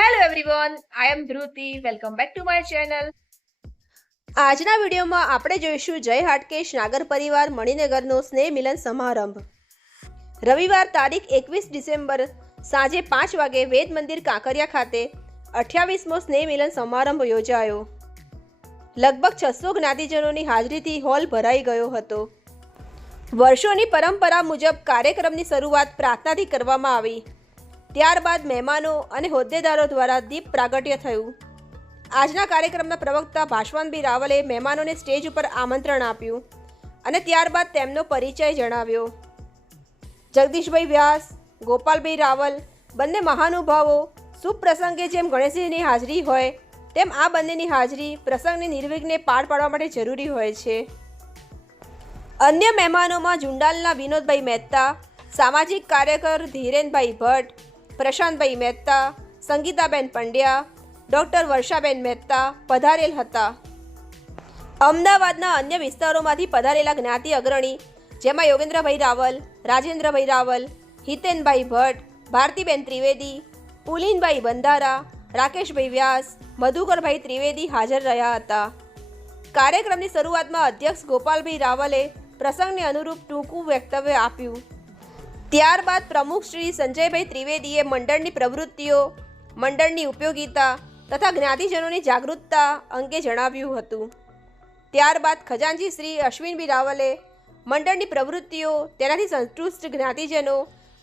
Hello everyone, I am Dhruti. Welcome back to my channel. આજના વિડીયોમાં આપણે જોઈશું જય હાટકેશ નાગર પરિવાર મણિનગરનો સ્નેહ મિલન સમારંભ. રવિવાર તારીખ 21 ડિસેમ્બર સાંજે 5 વાગે વેદ મંદિર કાંકરિયા ખાતે 28મો સ્નેહ મિલન સમારંભ યોજાયો. લગભગ 600 જ્ઞાતિજનોની હાજરીથી હોલ ભરાઈ ગયો હતો. વર્ષોની પરંપરા મુજબ કાર્યક્રમની શરૂઆત પ્રાર્થનાથી કરવામાં આવી. ત્યારબાદ મહેમાનો અને હોદ્દેદારો દ્વારા દીપ પ્રાગટ્ય થયું. આજના કાર્યક્રમના પ્રવક્તા ભાસ્વંતભાઈ રાવલે મહેમાનોને સ્ટેજ ઉપર આમંત્રણ આપ્યું અને ત્યારબાદ તેમનો પરિચય જણાવ્યો. જગદીશભાઈ વ્યાસ, ગોપાલભાઈ રાવલ બંને મહાનુભાવો શુભ પ્રસંગે જેમ ગણેશજીની હાજરી હોય તેમ આ બંનેની હાજરી પ્રસંગને નિર્વિઘ્ને પાર પાડવા માટે જરૂરી હોય છે. અન્ય મહેમાનોમાં જુંડાલના વિનોદભાઈ મહેતા, સામાજિક કાર્યકર ધીરેનભાઈ ભટ્ટ, પ્રશાંતભાઈ મહેતા, સંગીતાબેન પંડ્યા, ડૉક્ટર વર્ષાબેન મહેતા પધારેલ હતા. અમદાવાદના અન્ય વિસ્તારોમાંથી પધારેલા જ્ઞાતિ અગ્રણી જેમાં યોગેન્દ્રભાઈ રાવલ, રાજેન્દ્રભાઈ રાવલ, હિતેનભાઈ ભટ્ટ, ભારતીબેન ત્રિવેદી, પુલિનભાઈ બંધારા, રાકેશભાઈ વ્યાસ, મધુકરભાઈ ત્રિવેદી હાજર રહ્યા હતા. કાર્યક્રમની શરૂઆતમાં અધ્યક્ષ ગોપાલભાઈ રાવલે પ્રસંગને અનુરૂપ ટૂંકું વક્તવ્ય આપ્યું. ત્યારબાદ પ્રમુખ શ્રી સંજયભાઈ ત્રિવેદીએ મંડળની પ્રવૃત્તિઓ, મંડળની ઉપયોગિતા તથા જ્ઞાતિજનોની જાગૃતતા અંગે જણાવ્યું હતું. ત્યારબાદ ખજાનચી શ્રી અશ્વિનભાઈ રાવલે મંડળની પ્રવૃત્તિઓ, તેનાથી સંતુષ્ટ જ્ઞાતિજનો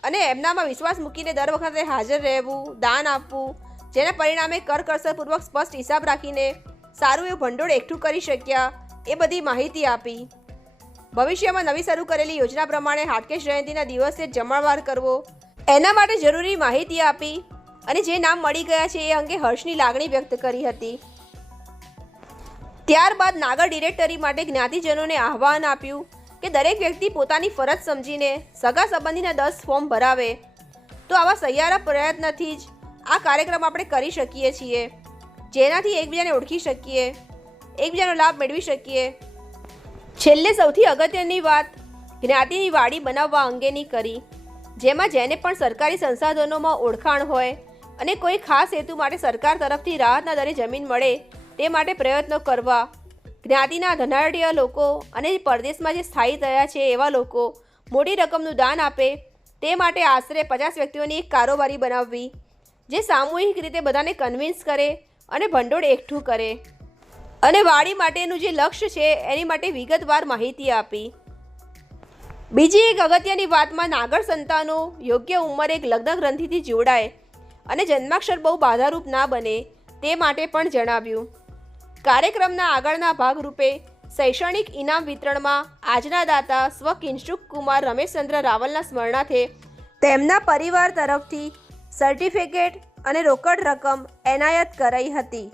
અને એમનામાં વિશ્વાસ મૂકીને દર વખતે હાજર રહેવું, દાન આપવું, જેના પરિણામે કરકસરપૂર્વક સ્પષ્ટ હિસાબ રાખીને સારું એવું ભંડોળ એકઠું કરી શક્યા એ બધી માહિતી આપી. ભવિષ્યમાં નવી શરૂ કરેલી યોજના પ્રમાણે હાટકેશ જયંતિના દિવસે જમણવાર કરવો એના માટે જરૂરી માહિતી આપી અને જે નામ મળી ગયા છે એ અંગે હર્ષની લાગણી વ્યક્ત કરી હતી. ત્યારબાદ નાગર ડિરેક્ટરી માટે જ્ઞાતિજનોને આહ્વાન આપ્યું કે દરેક વ્યક્તિ પોતાની ફરજ સમજીને સગા સંબંધીના 10 ફોર્મ ભરાવે તો આવા સહિયારા પ્રયત્નથી જ આ કાર્યક્રમ આપણે કરી શકીએ છીએ, જેનાથી એકબીજાને ઓળખી શકીએ, એકબીજાનો લાભ મેળવી શકીએ. છેલ્લે સૌથી અગત્યની વાત જ્ઞાતિની વાડી બનાવવા અંગેની કરી, જેમાં જેને પણ સરકારી સંસાધનોમાં ઓળખાણ હોય અને કોઈ ખાસ હેતુ માટે સરકાર તરફથી રાહતના દરે જમીન મળે તે માટે પ્રયત્નો કરવા, જ્ઞાતિના ધનાઢ્ય લોકો અને પરદેશમાં જે સ્થાયી થયા છે એવા લોકો મોટી રકમનું દાન આપે તે માટે આશરે 50 વ્યક્તિઓની એક કારોબારી બનાવવી, જે સામૂહિક રીતે બધાને કન્વિન્સ કરે અને ભંડોળ એકઠું કરે અને વાડી માટેનું જે લક્ષ્ય છે એની માટે વિગતવાર માહિતી આપી. બીજી એક અગત્યની વાતમાં નાગર સંતાનો યોગ્ય ઉંમરે એક લગ્ન ગ્રંથિથી જોડાય અને જન્માક્ષર બહુ બાધારૂપ ના બને તે માટે પણ જણાવ્યું. કાર્યક્રમના આગળના ભાગરૂપે શૈક્ષણિક ઇનામ વિતરણમાં આજના દાતા સ્વ કિંશુક કુમાર રમેશચંદ્ર રાવલના સ્મરણાર્થે તેમના પરિવાર તરફથી સર્ટિફિકેટ અને રોકડ રકમ એનાયત કરાઈ હતી.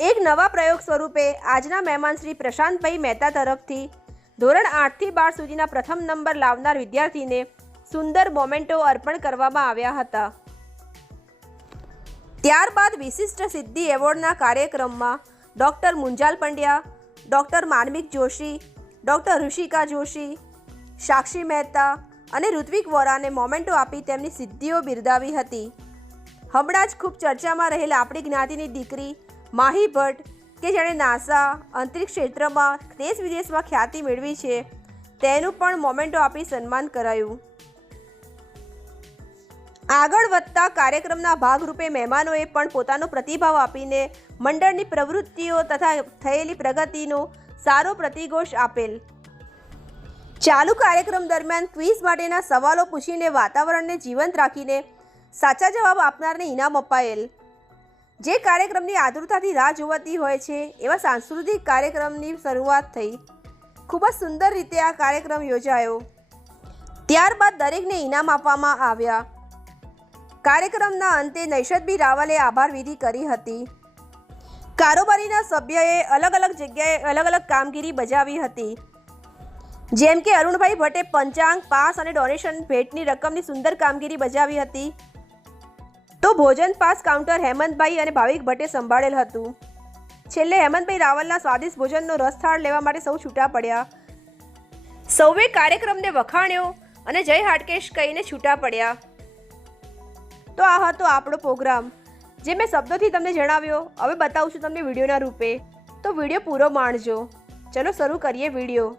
એક નવા પ્રયોગ સ્વરૂપે આજના મહેમાન શ્રી પ્રશાંતભાઈ મહેતા તરફથી ધોરણ 8 થી 12 સુધીના પ્રથમ નંબર લાવનાર વિદ્યાર્થીને સુંદર મોમેન્ટો અર્પણ કરવામાં આવ્યા હતા. ત્યારબાદ વિશિષ્ટ સિદ્ધિ એવોર્ડના કાર્યક્રમમાં doctor Munjal Pandya, doctor Manvik Joshi, doctor Rushika Joshi, Sakshi Mehta અને ઋત્વિક વોરાને મોમેન્ટો આપી તેમની સિદ્ધિઓ બિરદાવી હતી. હમણાં જ ખૂબ ચર્ચામાં રહેલા આપણી જ્ઞાતિની દીકરી માહી ભટ્ટ કે જેણે નાસા, અંતરિક્ષ ક્ષેત્રમાં દેશ વિદેશમાં ખ્યાતિ મેળવી છે તેનું પણ મોમેન્ટો આપી સન્માન કરાયું. આગળ વધતા કાર્યક્રમના ભાગરૂપે મહેમાનોએ પણ પોતાનો પ્રતિભાવ આપીને મંડળની પ્રવૃત્તિઓ તથા થયેલી પ્રગતિનો સારો પ્રતિઘોષ આપેલ. ચાલુ કાર્યક્રમ દરમિયાન ક્વિઝ માટેના સવાલો પૂછીને વાતાવરણને જીવંત રાખીને સાચા જવાબ આપનારને ઇનામ અપાયેલ. જે કાર્યક્રમની આતુરતાથી રાહ જોવાતી હોય છે એવા સાંસ્કૃતિક કાર્યક્રમની શરૂઆત થઈ. ખૂબ જ સુંદર રીતે આ કાર્યક્રમ યોજાયો. ત્યારબાદ દરેકને ઇનામ આપવામાં આવ્યા. કાર્યક્રમના અંતે નૈશદભાઈ રાવલે આભાર વિધિ કરી હતી. કારોબારીના સભ્યએ અલગ અલગ જગ્યાએ અલગ અલગ કામગીરી બજાવી હતી, જેમ કે અરુણભાઈ ભટ્ટે પંચાંગ, પાસ અને ડોનેશન ભેટની રકમની સુંદર કામગીરી બજાવી હતી, તો ભોજન પાસ કાઉન્ટર હેમંતભાઈ અને ભાવિક ભટ્ટે સંભાળેલ હતું. છેલ્લે હેમંતભાઈ રાવલના સ્વાદિષ્ટ ભોજનનો રસથાળ લેવા માટે સૌ છૂટા પડ્યા. સૌએ કાર્યક્રમને વખાણ્યો અને જય હાટકેશ કહીને છૂટા પડ્યા. તો આ હતો આપણો પ્રોગ્રામ. જે મેં શબ્દોથી તમને જણાવ્યો હવે બતાવું છું તમને વિડીયોના રૂપે, તો વિડીયો પૂરો માણજો. ચલો શરૂ કરીએ વિડીયો.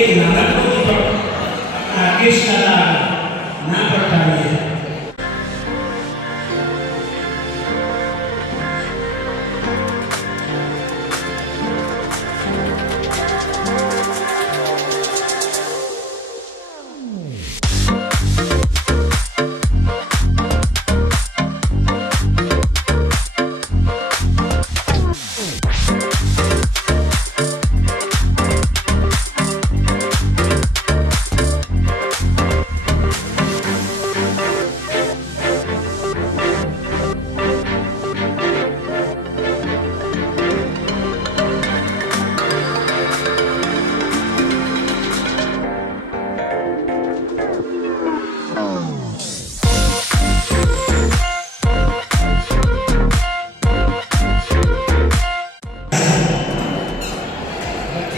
एक नाटक को राकेश का ना पड़ता है.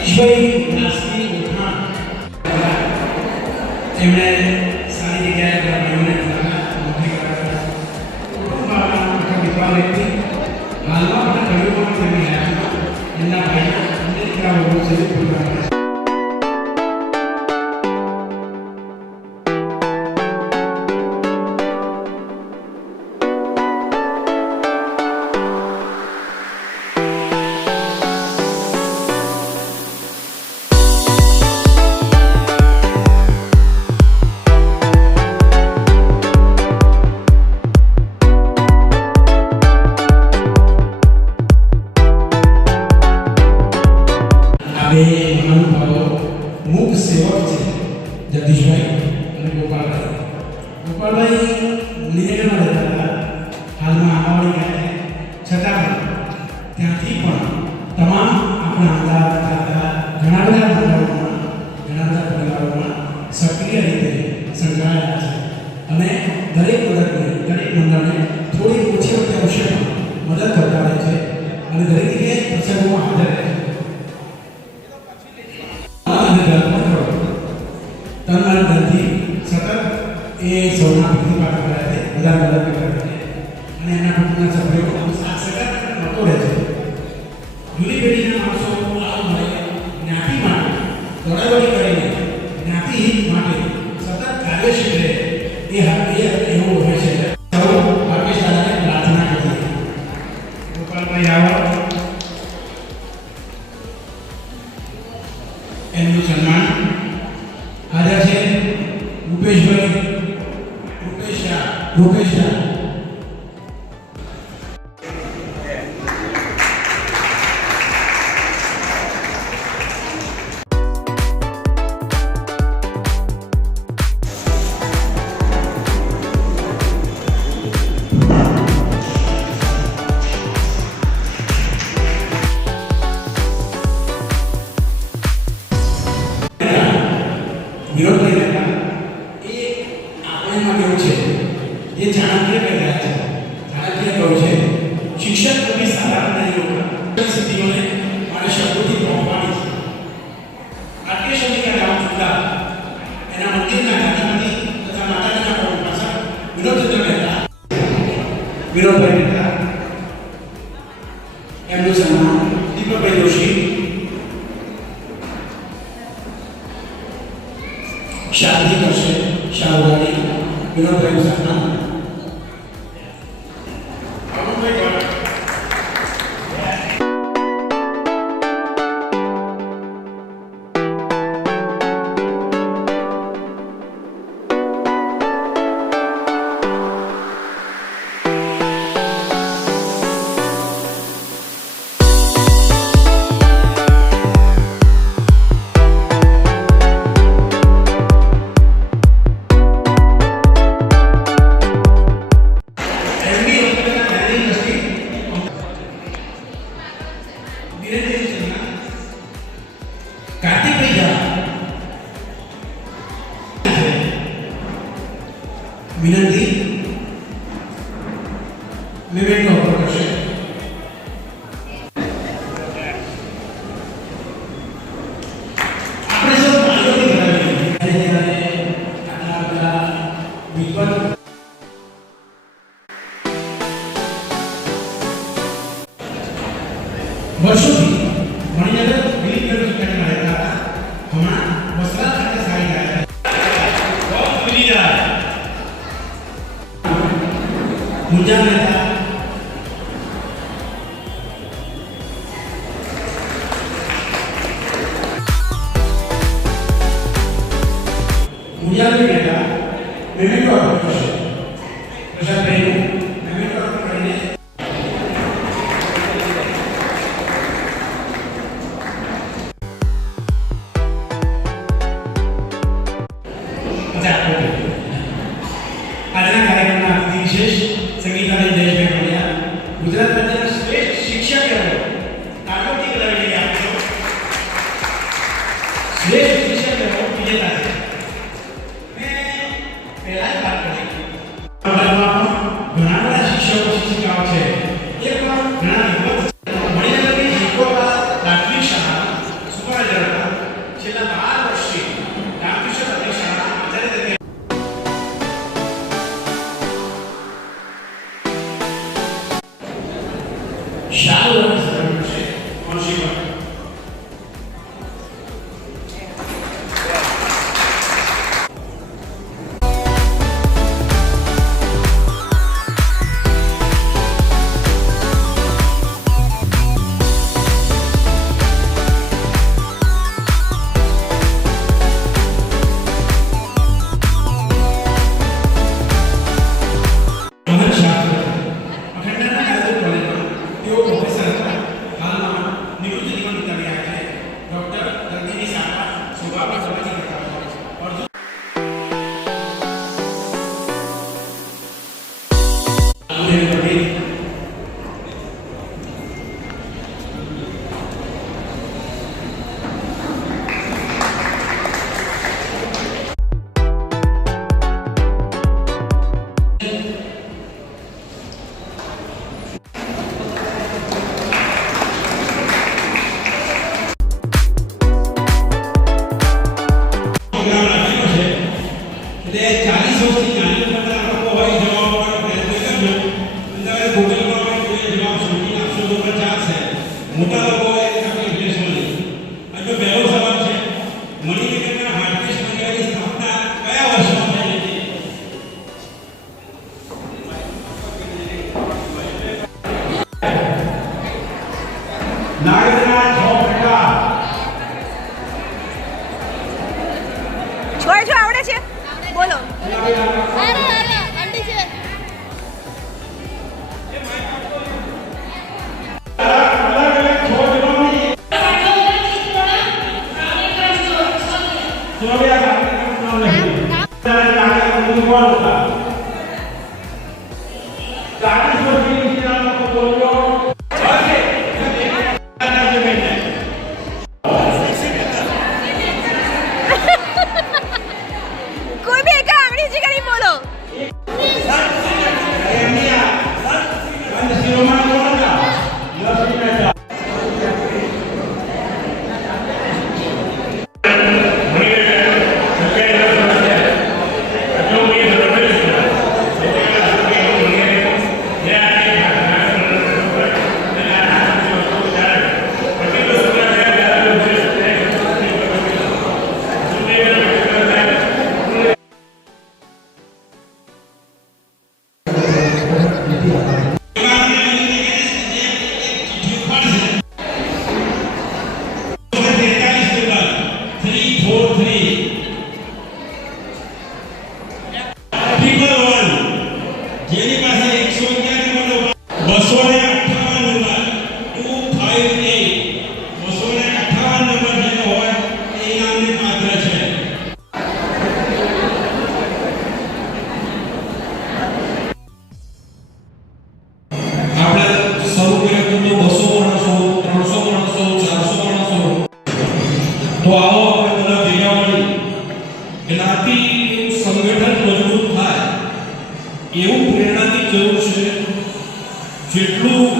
ઈશ્વરી નાસ્તી ઉઠાણ એમણે સારી જગ્યાએ એમણે નોકરી કરાવ્યા. કુટુંબમાં વિદ્વાન વ્યક્તિ હાલમાં પણ કવિઓમાં તેમની હાજરીમાં એમના ભાઈના અન્ય દીકરાઓ સુધી પૂર્ણ. બે મહાનુભાવો મુખ સેવક છે, જગદીશભાઈ અને ગોપાલભાઈ. ગોપાલભાઈ નિરેગમાં રહેતા હતા, હાલમાં આંબાવાડી ગયા છે. છતાં પણ ત્યાંથી પણ તમામ આપણા અમદાવાદ ઘણા બધા મંડળોમાં ઘણા બધા પરિવારોમાં સક્રિય રીતે સંકળાયેલા છે અને દરેક મંડળને થોડી ઓછી વખતે અવશ્ય મદદ કરતા રહે છે અને દરેક જગ્યાએ પ્રસંગોમાં હાજર રહે છે. તનમન ધનથી સતત એ સૌના પ્રતિપાદન કરે છે, બધા મદદ કરે છે અને એના કુટુંબના સભ્યો સતત મળતો રહે છે. જૂની પેઢીના માણસો આ મળે જ્ઞાતિ માટે દોડાદોડી કરીને જ્ઞાતિ હિત માટે સતત કાર્યશીલ રહે એ એવું હોય છે. સૌ રાકેશ દાદાને પ્રાર્થના કરીએ. ગોપાલભાઈ આવો, એમનું સન્માન હાજર છે. રૂપેશ શિક્ષક કવિ સારાના સિદ્ધિઓને મારે શબ્દોથી પહોંચવાની છે. આટલી શબ્દના ગામ સુધા એના મંદિરના ગાંધીમાંથી તથા માતાજીના ભવન પાછળ વિનોદચંદ્ર મહેતા વિનોદભાઈ મહેતા એમનું સન્માન દીપકભાઈ જોશી શાંતિ કરશે શાહુવાડી વિનોદભાઈનું સન્માન અરુણભાઈ ગોળ વિનંતી મેમેન્ટો અપલોડ કરશે. આપણે સૌ તાળીઓથી વધાવીએ ત્યારે આટલા બધા વિદ્વાન વર્ષોથી મણિનગર દિલીપ નગર રહેતા હતા. હમણાં વસરાજ ખાતે સારી ગયા બહુ ભૂલી જાય મુંજા મહેતા મુંજાભાઈ મહેતા મેમેન્ટો અર્પણ કરશે. પ્રસાદભાઈનું મેમેન્ટો અર્પણ કરીને આજના કાર્યક્રમના અતિથિ વિશેષ સંગીતાબેન જયેશભાઈ પંડ્યા ગુજરાત રાજ્યના શ્રેષ્ઠ શિક્ષક એવોર્ડ કાકોતી કરાવી આપશો. શ્રેષ્ઠ શિક્ષક એવોર્ડ વિજેતા છે. મેં પહેલા જ વાત કરી ઘણા બધા શિક્ષકો શિક્ષિકાઓ છે. એક ઘણા મણિનગરની જીકોવા પ્રાથમિક શાળા સુપરવાઇઝર હતા. છેલ્લા 12 વર્ષથી રામકૃષ્ણ પ્રાથમિક શાળાના આચાર્ય તરીકે શાળાઓને સરળ છે કોન્સિપલ મોટા લોકોએ તકલીફ લેશો નહીં. આજે પહેલો સવાલ છે મણિનગરના હાર્દિક મંદિરની સ્થાપના કયા વર્ષમાં થઈ હતી? નાગરના 6 છોડ જો આવડે છે બોલો. અલગ અલગ છોડ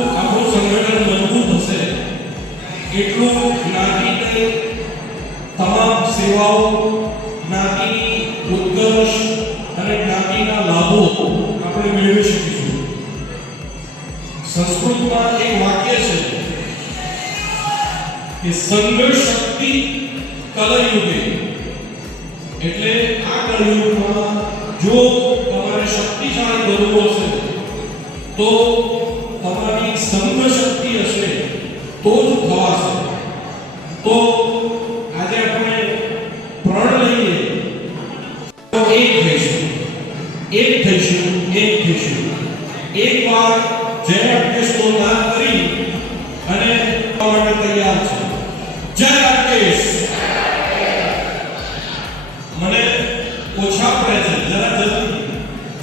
આપણું સંગઠન મજબૂત હશે એટલું જ્ઞાતિને તમામ સેવાઓ, જ્ઞાતિની ઉત્કર્ષ અને જ્ઞાતિના લાભો આપણે મેળવી શકીશું. સંસ્કૃતમાં એક વાક્ય છે કે સંઘ શક્તિ કલયુગે, એટલે આ કલયુગમાં જો તમારે શક્તિશાળી બનવું હશે તો તમારી સંઘ શક્તિ હશે તો જ થવાશે. તો આજે આપણે પ્રણ લઈએ તો એક થઈશું. એકવાર જય અટકેશનો નામ કરી અને માટે તૈયાર છે. જય અટકેશ. મને ઓછા પડે છે, જરા જલ્દી.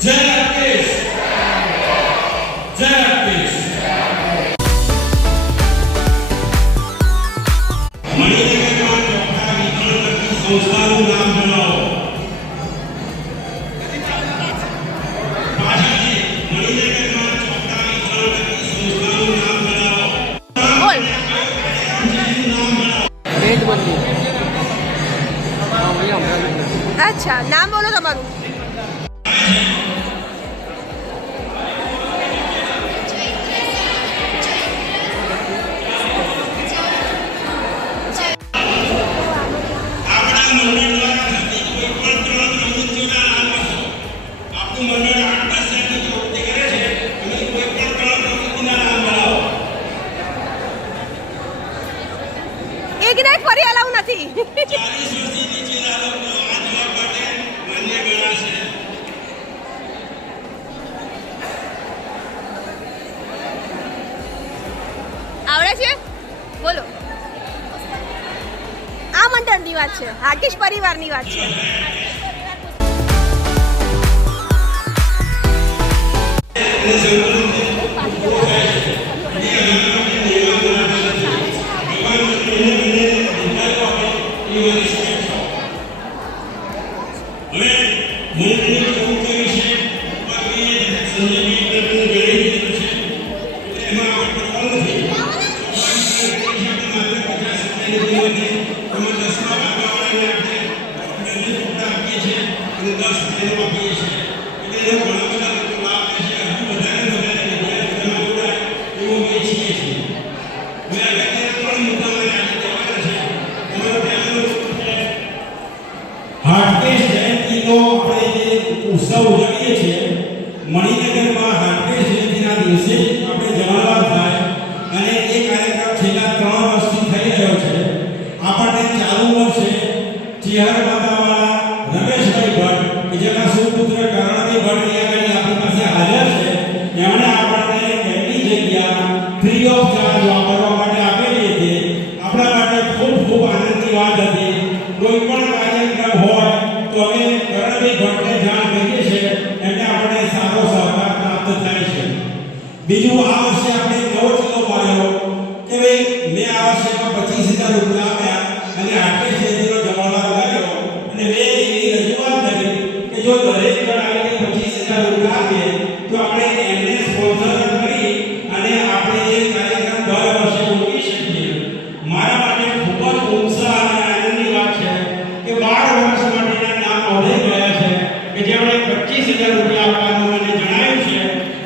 જય અટકેશ. જય અટકેશ. મણિનગરમાં ચોખ્ખા વિતરણ સંસ્થાનું નામ જણાવો. પાછળથી મણિનગરમાં ચોખ્ખા વિતરણ સંસ્થાનું નામ જણાવો. બોલ. અચ્છા, નામ બોલો તમારું. આપણા મંડળ દ્વારા થતી કોઈ પણ ત્રણ પ્રવૃત્તિઓના નામ આપો. આપણું મંડળ 8-10 જેટલી પ્રવૃત્તિ કરે છે, અને કોઈ પણ ત્રણ પ્રવૃત્તિના નામ જણાવો. એક ને એક ફરી અલાઉ નથી. 40 વર્ષથી નીચેના લોકો આ જવાબ માટે માન્ય ગણાશે. આવડે છે? બોલો. આ મંડળની વાત છે, હાર્કેશ પરિવારની વાત છે. અને સંકલન હાટકેશ જયંતિનો આપણે જે ઉત્સવ ઉજવીએ છીએ, મણિનગરમાં હાટકેશ જયંતિના દિવસે આપણે જમાવટ થાય અને એ કાર્યક્રમ છેલ્લા 3 વર્ષથી થઈ રહ્યો છે. આપણને ચાલુ વર્ષે ચિહર માતાવાળા રમેશભાઈ ભટ્ટ, કે જેના સુપુત્ર કરણભાઈ ભટ્ટ અહીંયા આપણી પાસે હાજર છે, એમણે આપણને એમની જગ્યા ફ્રી ઓફ ચાર્જ વાપરવા માટે આપેલી હતી. આપણા માટે ખૂબ ખૂબ આનંદની વાત હતી. કોઈ પણ કાર્યક્રમ હોય તો અમે કરણભાઈ ભટ્ટને જાણ કરીએ છીએ, એમને આપણને સારો સહકાર પ્રાપ્ત થાય છે. બીજું, આ વર્ષે આપણે નવો ચલો પાડ્યો કે ભાઈ મેં આ વર્ષે 25,000 રૂપિયા આપ્યા અને હાટકેશ જયંતિનો જમાવટ કર્યો, અને મેં એવી રજૂઆત કરી કે જો દરેક જણ આવીને 25,000 રૂપિયા આપે તો આપણે એમને સ્પોન્સર કરી અને આપણે એ કાર્યક્રમ દર વર્ષે ઉજવી શકીએ. મારા માટે ખૂબ જ ઉત્સાહ અને આનંદની વાત છે કે 12 વર્ષ માટેના નામ નોંધાઈ ગયા છે કે જેમણે 25,000 રૂપિયા આપવાનું મને જણાવ્યું છે.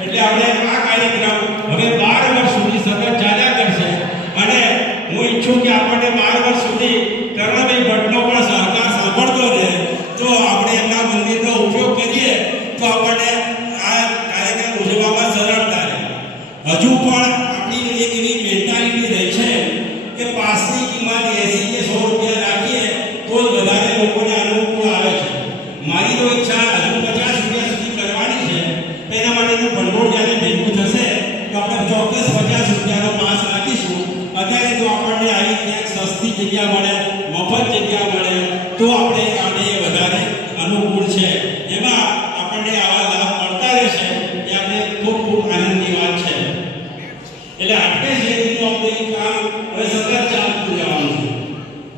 એટલે આપણે આ કાર્યક્રમ હવે 12 વર્ષ સુધી સતત ચાલ્યા કરશે. અને હું ઈચ્છું કે આપણને 12 વર્ષ સુધી કરણભાઈ ભટ્ટનો પણ સહકાર સાંભળતો રહે, તો આપણે એમના મંદિરનો ઉપયોગ કરીએ તો આપણને આ કાર્યક્રમ ઉજવવામાં સરળતા રહે. હજુ પણ આપણી એક એવી મેન્ટાલિટી રહી છે કે પાસની કિંમત 80 કે 100 રૂપિયા રાખીએ તો જ વધારે લોકોને અનુકૂળ આવે છે. મારી તો ઈચ્છા હજુ 50 રૂપિયા સુધી કરવાની છે. એના માટેનું ભંડોળ જ્યારે ભેગું થશે તો આપણે ચોક્કસ 50 રૂપિયાનો પાસ રાખીશું. અત્યારે તો આપણને આવી ક્યાંક સસ્તી જગ્યા મળે, મફત જગ્યા મળે તો આપણે આને વધારે અનુકૂળ છે. એમાં આપણને આવા લાભ મળતા રહેશે એ આપણે ખૂબ ખૂબ આનંદની વાત છે. એટલે હાટકેશ જયંતિનું આપણું કામ હવે સતત ચાલતું જવાનું છે.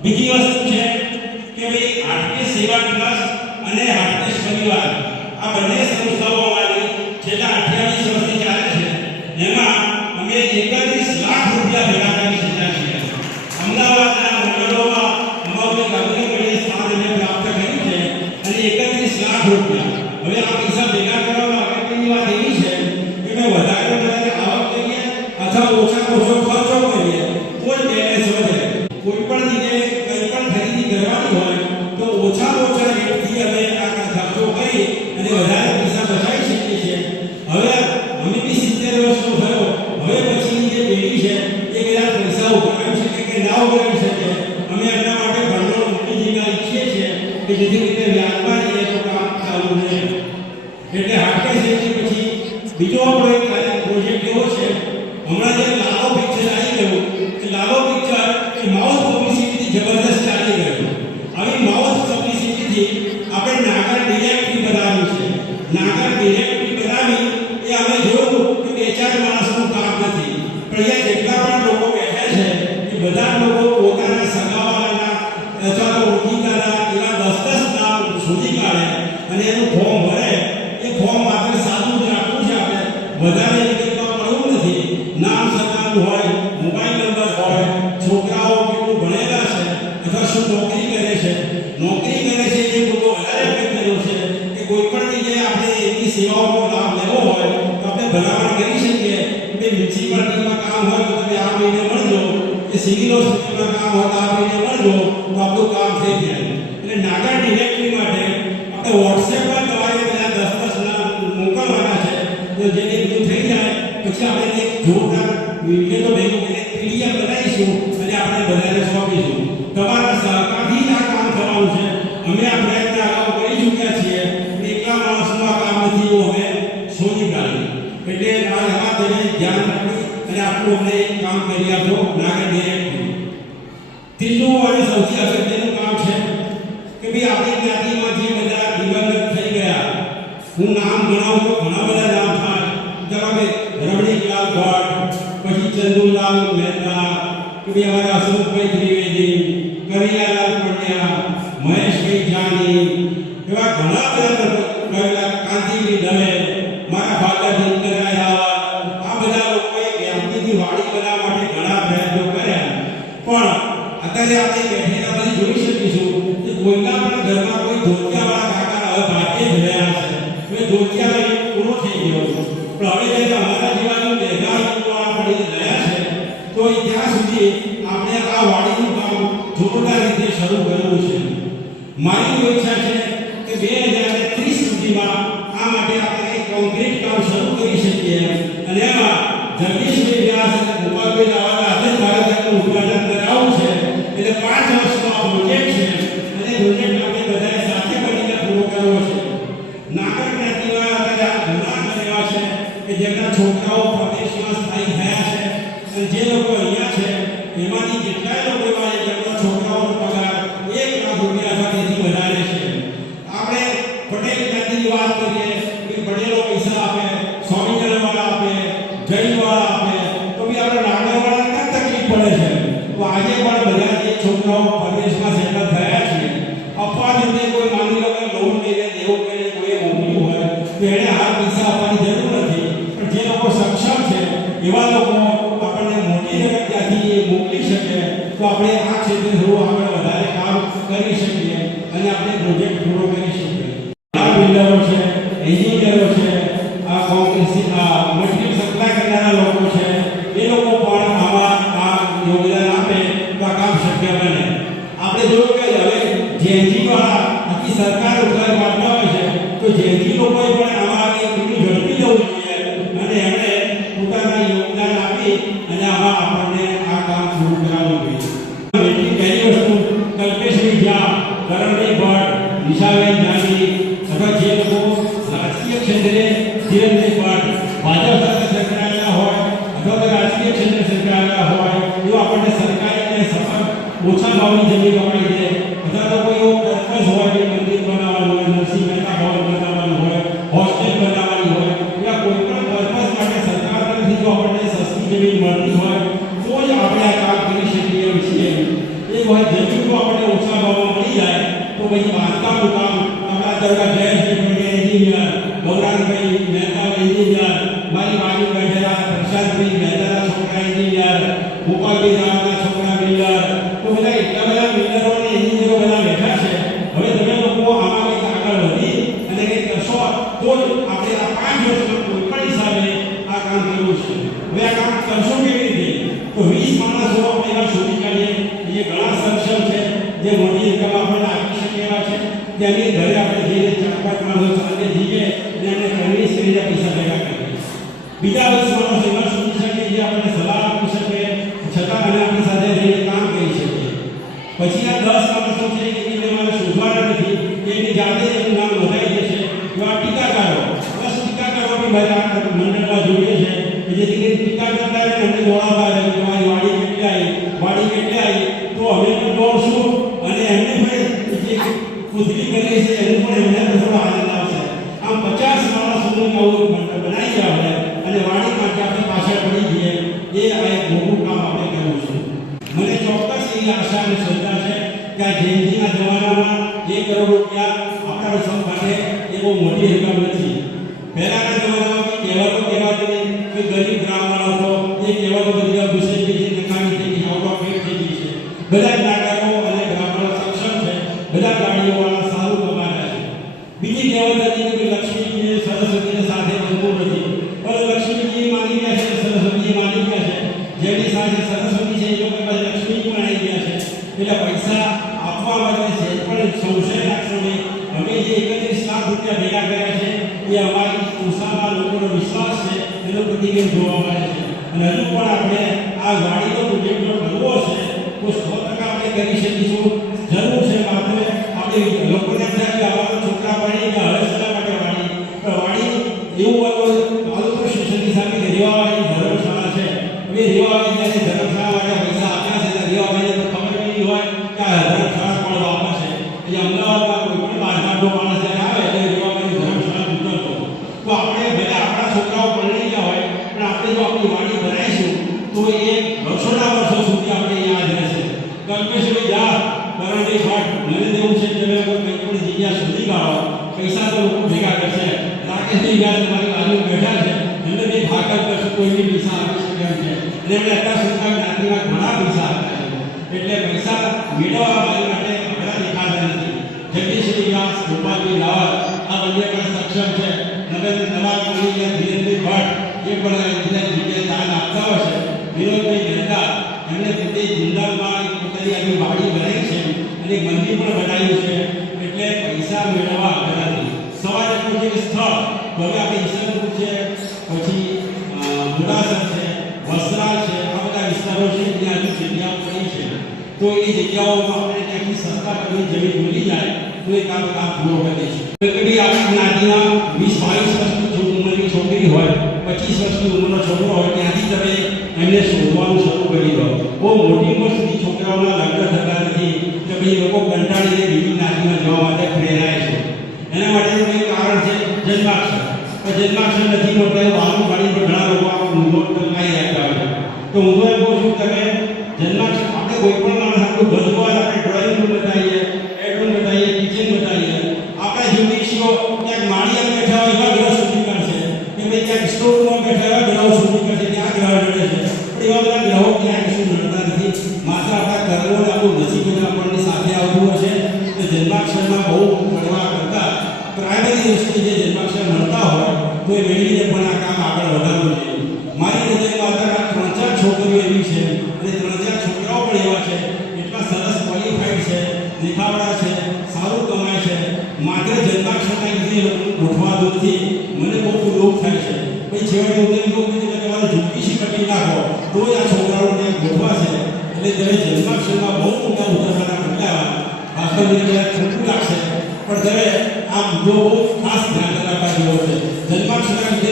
બીજી વસ્તુ છે કે ભાઈ હાટકેશ સેવા ટ્રસ્ટ અને હાટકેશ પરિવાર આ બંને સંસ્થાઓ અમારી છેલ્લા 28 વર્ષથી ચાલે છે. એમાં અમે હમણાં જે લાલો પિક્ચર આવી ગયું એ લાલો પિક્ચર એ માઉથ પબ્લિસિટીથી જબરદસ્ત ચાલી ગયું. આવી માઉથ પબ્લિસિટીથી આપણે નાગર ડિરેક્ટરી બનાવ્યું છે. નાગર ડિરેક્ટરી બનાવી એ અમે જોયું કે બે ચાર માણસનું કામ નથી, પણ અહીંયા જેટલા પણ લોકો બેઠા છે એ બધા લોકો પોતાના સગાવાળાના અથવા તો ઓળખીતાના એવા 10-10 નામ શોધી કાઢે અને એનું ફોર્મ ભરે. એ ફોર્મ માત્ર સાદું જ રાખવું છે, આપણે વધારે વિગતમાં પડવું નથી. નામ સરનામું હોય, મોબાઈલ નંબર હોય, છોકરાઓ કેટલું ભણેલા છે અથવા શું નોકરી કરે છે. નોકરી કરે છે એ લોકો વધારે અગત્યનું છે કે કોઈ પણ જગ્યાએ આપણે એની સેવાઓનો લાભ લેવો હોય તો આપણે ભલામણ કરી શકીએ કે મ્યુનિસિપાલિટીમાં કામ હોય તો તમે આ મહિને મળજો, કે સિવિલ હોસ્પિટલમાં કામ હોય તો આ મહિને મળજો, તો આપણું કામ થઈ જાય. એટલે નાગર ડિરેક્ટરી માટે આપણે વોટ્સએપ પર તમારે ત્યાં 10-10 નામ મોકલવાના છે. તો જેને બધું થઈ જાય પછી આપણે એક જોરદાર વિડીયો તો ભેગો કરીને પીડીએફ બનાવીશું અને આપણે બધાને સોંપીશું. તમારા સહકારથી જ આ કામ થવાનું છે. અમે આ પ્રયત્ન અગાઉ કરી ચૂક્યા છીએ, એકલા માણસનું આ કામ નથી, એવું અમે શોધી કાઢ્યું. એટલે આ વાત એને ધ્યાન રાખી અને આપણું અમને કામ કરી આપો નાગર ડિરેક્ટરી. ત્રીજું અને સૌથી અગત્યનું કામ છે કે ભાઈ આપણી જ્ઞાતિમાં જે બધા દિવંગત થઈ ગયા, હું નામ ગણાવું તો ઘણા બધા નામ થાય. જેવા કે રમણીકલાલ ભટ્ટ, પછી ચંદુલાલ મહેતા, કે ભાઈ અમારા અશોકભાઈ ત્રિવેદી, કરિયાલાલ પંડ્યા, મહેશભાઈ જાની, એવા ઘણા બધા કહેલા કાંતિભાઈ દવે, મારા ફાધર દિનકરભાઈ રાવલ. આ બધા લોકોએ જ્ઞાતિની વાડી બનાવવા માટે ઘણા પ્રયત્નો કર્યા. પણ અત્યારે આપણે બેઠેલા બધી જોઈ શકીશું કે કોઈના પણ ઘરમાં કોઈ ધોતિયાવાળા કાકા હવે ભાગ્યે જ રહ્યા છે. હવે ધોતિયા પૂરો થઈ ગયો, પણ હવે જ્યારે અમારા જેવા જો મેઘાવાળા પડી રહ્યા છે તો ત્યાં સુધી આપણે આ વાડીનું કામ જોરદાર રીતે શરૂ કરવું છે. મારી ઈચ્છા છે કે 2030 સુધીમાં આ માટે આપણે કોન્ક્રીટ કામ શરૂ કરી શકીએ અને એમાં જગદીશભાઈ વ્યાસ અને ગોપાલભાઈ રાવલના હાથે કાર્યક્રમનું ઉદ્ઘાટન કરાવવું છે. એટલે 5 વર્ષનો આ પ્રોજેક્ટ છે અને પ્રોજેક્ટ આપણે બધાએ સાથે મળીને પૂરો કરવો છે. નાગર જ્ઞાતિમાં અત્યારે ઘણા એવા છે કે જેમના છોકરાઓ પ્રદેશમાં સ્થાયી થયા છે અને જે લોકો અહીંયા છે એમાંથી કેટલાય લોકો એવા છે જેમના છોકરાઓનો પગાર 1 લાખ રૂપિયા અથવા તેથી વધારે છે. આપણે પટેલ જ્ઞાતિની વાત કરીએ કે પટેલો પૈસા આપે, સ્વામિનારાયણવાળા આપે, જૈનવાળા આપે, તો બી આપણે નાગરવાળાને ક્યાં તકલીફ પડે છે. તો આજે પણ બધા જે છોકરાઓ પ્રદેશમાં સેટલ થયા છે, અપવાદ રીતે કોઈ માની લો કે લોન લઈને દેવું કરીને કોઈ મોકલ્યું હોય તો એને આ પૈસા આપવાની જરૂર નથી. પણ જે લોકો સક્ષમ છે એવા લોકો આપણને મોટી રકમ ત્યાંથી મોકલી શકે તો આપણે આ ક્ષેત્રે થોડું આગળ વધારે કામ કરી શકીએ અને આપણે પ્રોજેક્ટ પૂરો કરી શકીએ. આ બિલ્ડરો છે, એન્જિનિયરો છે, આ કોન્ક્રીટ મટીરીયલ સપ્લાય કરનારા લોકો છે, એ લોકો પણ આમાં આ યોગદાન આપે તો આ કામ શક્ય બને. આપણે જોયું કે હવે જેનજીવાળા આખી સરકાર ઉત્તર પાડતા હોય છે તો જેનજી લોકોએ પણ આમાં કેટલું ઝડપી જવું જોઈએ અને એમણે પોતાના યોગદાન આપી અને આમાં આપણને આ કામ પૂરું કરાવવું જોઈએ. એટલી પહેલી વસ્તુ કલ્પેશભાઈ ઝા, કરણભાઈ ભટ્ટ, નિશાબેન જાની અથવા જે લોકો રાજકીય ક્ષેત્રે ધીરેન્દ્રભાઈ ભટ્ટ ભાજપ સાથે સંકળાયેલા હોય અથવા તો રાજકીય ક્ષેત્રે સંકળાયેલા હોય એવો આપણને સરકારી અને સફળ ઓછા ભાવની જમીન અપાઈ દે અથવા તો કોઈ એવો પર્પઝ હોય કે મંદિર બનાવવાનું હોય, નરસિંહ મહેતા ભવન બનાવવાનું હોય, હોસ્ટેલ બનાવવાની હોય, યા કોઈ પણ પર્પઝ માટે સરકાર તરફથી જો આપણને સસ્તી જમીન મળતી હોય તો જ આપણે આ કામ કરી શકીએ છીએ. એ હોય જમીન જો આપણને ઓછા ભાવમાં મળી જાય તો પછી બાંધકામનું કામ આપણા દ્વારા જયેશભાઈ પટેલ એન્જિનિયર, ગૌરાંગભાઈ મહેતા એન્જિનિયર, મારી બાજુ બેઠેલા પ્રસાદભાઈ મહેતાના છોકરા એન્જિનિયર, ગોપાલભાઈ રાવલના છોકરા બિલ્ડર, તો બધા એટલા બધા બિલ્ડરો અને એન્જિનિયરો બધા બેઠા છે. હવે તમે લોકો આમાં કંઈક આગળ વધી અને કંઈક કરશો તો જ આપણે આ 5 વર્ષમાં કોઈ પણ હિસાબે આ કામ કરવું છે. હવે આ કામ કરશો કેવી રીતે? તો 20 માણસો આપણે એવા શોધી કાઢીએ જે ઘણા સક્ષમ છે, જે મોટી રકમ આપણને આપી શકે એવા છે, જેની ઘરે આપણે જઈને 4-5 માણસો સાથે જઈએ અને એને કન્વિન્સ કરીને પૈસા ભેગા કરીએ. બીજા 20 માણસો એવા શોધી શકીએ જે આપણને સલાહ આપી શકે છતાં અને આપણી સાથે રહીને કામ કરી શકીએ. પછી આ 10 માણસો છે કે તમારે શોધવાના નથી, એની જાતે જ એનું નામ નોંધાઈ જશે. એવા ટીકાકારો, 10 ટીકાકારો બી બધા મંડળમાં જોઈએ છે કે જેથી કરીને ટીકા કરતા દોડાવતા રહે કે તમારી વાડી કેટલી આવી તો અમે પણ દોડશું અને એમને પણ જે કુદરી કરી છે એનું પણ એમને થોડો આનંદ આવશે. આમ 50 માણસ સુધીનું આવું બનાવી ગયા હોય અને વાડી માટે આપણે પાછળ પડી જઈએ એ આ એક મોટું કામ આપણે કરવું છે. મને ચોક્કસ એવી આશા અને શ્રદ્ધા છે કે આ જયંતિના જમાનામાં 1 કરોડ રૂપિયા આપણા સૌ માટે એ બહુ મોટી રકમ નથી. પહેલાના જમાનામાં કહેવાતો કહેવાતી કે ગરીબ બ્રાહ્મણ હતો એ કહેવાતો બધી ગુસ્સે થઈ નકામી થઈ ગઈ, આઉટ ઓફ ફેટ થઈ ગઈ છે. બધા જ નાટકો અને બ્રાહ્મણો સક્ષમ છે, બધા ગાડીઓવાળા સારું કમાતા છે. બીજી કહેવત હતી કે લક્ષ્મીજી સરસ્વતીને સાથે બનતું નથી, પણ લક્ષ્મીજી માની ગયા છે, સરસ્વતી માની ગયા છે. જેની સાથે સરસ્વતી છે એ લોકો પાસે લક્ષ્મી પણ આવી ગયા છે. એટલે પૈસા આપવા માટે છે પણ સંશય રાખશો નહીં. અમે જે 31 લાખ રૂપિયા ભેગા કર્યા છે એ અમારી સંસ્થામાં લોકોનો વિશ્વાસ છે, એનો પ્રતિબિંબ જોવા મળે છે. અને હજુ પણ આપણે આ વાડીનો પ્રોજેક્ટ જો કરવો છે તો 100% આપણે કરી શકીશું. જરૂર છે માત્ર આપણે લોકોને થાય કે અમારા છોકરા ભણી કે હવે શા માટે વાડી, પણ વાડી એવું પાલનપુર સ્ટેશનની સામે રેવાવાળી ધર્મશાળા છે. એ રેવાવાળી જ્યારે ધર્મશાળા માટે પૈસા આપ્યા છે ત્યારે રેવાવાળીને તો ખબર નહીં હોય કે આ ધર્મશાળા કોણ વાપરે છે. એટલે અમદાવાદમાં કોઈ પણ બહારનો માણસ જ્યારે આવે એટલે રેવાવાળી ધર્મશાળા ઉતરતો. તો આપણે ભલે આપણા છોકરાઓ ભણી ગયા હોય પણ આપણે જો આપણી વાડી બનાવીશું તો એ વર્ષોના વર્ષો સુધી આપણે યાદ રહેશે. કલ્પેશભાઈ જા કરણી ઘાટ મને દેવું છે કે તમે કોઈ પણ જગ્યા સુધી કાઢો, પૈસા તો લોકો ભેગા કરશે. રાકેશભાઈ ગયા તમારી બાજુ બેઠા છે, એમને બી ભાગત કરશું કોઈને પૈસા આપી શકે એમ છે. અને એમણે અત્યાર સુધીના જ્ઞાતિના ઘણા પૈસા આપ્યા છે. એટલે પૈસા મેળવવા મારી માટે ઘણા દેખાતા નથી. જગદીશભાઈ વ્યાસ, ગોપાલભાઈ રાવત આ બંને પણ સક્ષમ છે. નરેન્દ્ર નવાબ ધીરેન્દ્રભાઈ ભટ્ટ એ પણ જગ્યાએ દાન આપતા હોય છે. વિનોદભાઈ મહેતા એમણે પોતે જિંદાલમાં એક પોતાની આવી વાડી બનાવી છે અને એક મંદિર પણ બનાવ્યું છે. એટલે પૈસા મેળવવા નથી. સવારે જે સ્થળ હવે આપણે ઈસલપુર છે, પછી મોડાસર છે, વસ્ત્રાલ છે, આ બધા વિસ્તારો છે ત્યાં હજુ જગ્યાઓ પડી છે. તો એ જગ્યાઓમાં આપણે ત્યાંથી સસ્તા કરી જમીન મળી જાય તો એ કામ પૂરો કરે છે. કદી આપણી જ્ઞાતિમાં 20-22 વર્ષની ઉંમરની છોકરી હોય, 25 વર્ષની ઉંમરનો છોકરો હોય, ત્યાંથી તમે એમને શોધવાનું શરૂ કરી દો. બહુ મોટી ઉંમર સુધી છોકરાઓના લગ્ન થતા નથી કે ભાઈ લોકો કંટાળીને બીજી જ્ઞાતિમાં જવા માટે પ્રેરાય છે. એના માટેનું એક કારણ છે જન્માક્ષર. પણ જન્માક્ષર નથી મળતા વાહન ગાડી પર ઘણા લોકો આ ઊંધો ટકાઈ રાખતા હોય. તો હું એમ કહું છું તમે જન્માક્ષર આપણે કોઈ પણ માણસ આપણું ઘર જોવા આપણે ડ્રોઈંગ રૂમ બતાવીએ, બેડરૂમ બતાવીએ, કિચન બતાવીએ. આપણા જ્યોતિષીઓ ક્યાંક માળિયા બેઠા હોય એવા ગ્રહ સુધી કરશે કે ભાઈ ક્યાંક સ્ટોરમાં બેઠા એવા ગ્રહો સુધી કરશે કે આ ગ્રહ નડે છે. પણ એવા બધા ગ્રહો ક્યાંક કશું નડતા નથી. માત્ર આપણા કર્મો આપણું નસીબ આપણને સાથે આવતું હશે. તો જન્માક્ષરમાં બહુ પડવા કરતાં પ્રાઇમરી દૃષ્ટિએ જે જન્માક્ષર મળતા હોય તો એ મેળવીને પણ આ કામ આગળ વધારવું જોઈએ. મારી નજરમાં અત્યારે 3-4 છોકરીઓ એવી છે અને 3-4 છોકરાઓ પણ એવા છે એટલા સરસ ક્વોલિફાઈડ છે, દેખાવડા છે, સારું કમાય છે. માત્ર જન્માક્ષરના લીધે ગોઠવા દૂરથી મને બહુ લોભ થાય છે. પછી છેવટે હું એમ કહું કે તમારે જ્યોતિષી કટી નાખો તો જ આ છોકરાઓ ત્યાં ગોઠવાશે. એટલે તમે જન્માક્ષરમાં બહુ મોટા ઉતારવાના બદલાવા વાસ્તવિક ખોટું લાગશે પણ તમે આ મુદ્દો બહુ ખાસ ધ્યાન રાખવા જેવો છે. જન્માક્ષરના લીધે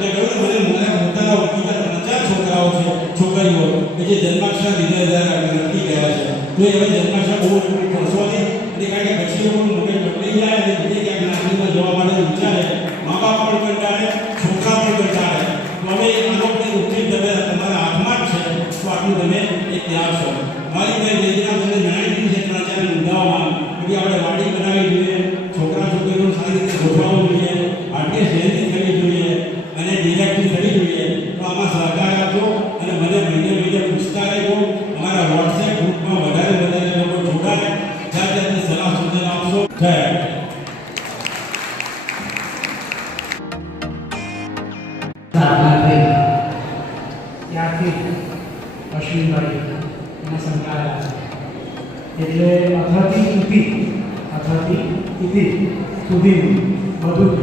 મેં કહ્યું મને પોતાના ઓળખીતા 3-4 છોકરાઓ છે, છોકરીઓ કે જે જન્માક્ષરના લીધે નક્કી ગયા છે. તો એ હવે જન્માક્ષર બહુ કરશો નહીં. એટલે કારણ કે પછી લોકો મોટે પકડી જાય અને બીજે ક્યાંક નાગરિકમાં જવા માટે વિચારે, મા બાપ પણ કંટાળે, છોકરા પણ કંટાળે. તો હવે આનો પણ ઉકેલ તમે તમારા હાથમાં જ છે. તો આટલું તમે એ તૈયાર છો. મારી ભાઈ વેદના તમને જણાવી દીધી છે 3-4 મુદ્દાઓમાં કે આપણે વાડી બનાવવી જોઈએ, છોકરા છોકરીઓને સારી રીતે ગોઠવવું જોઈએ, આટલી શહેરી થવી જોઈએ અને ડિરેક્ટલી થવી જોઈએ. તો આમાં સહકાર આપજો અને મને મહિને પૂછતા રહેજો. અમારા વોટ્સએપ ગ્રુપમાં વધારે લોકો જોડાય, જાતની સલાહ સૂચન આપશો. જય ત્યારથી અશ્વિનભાઈ એને સંકળાયેલા છે. એટલે અથાથી ઇતિ સુધીનું બધું જ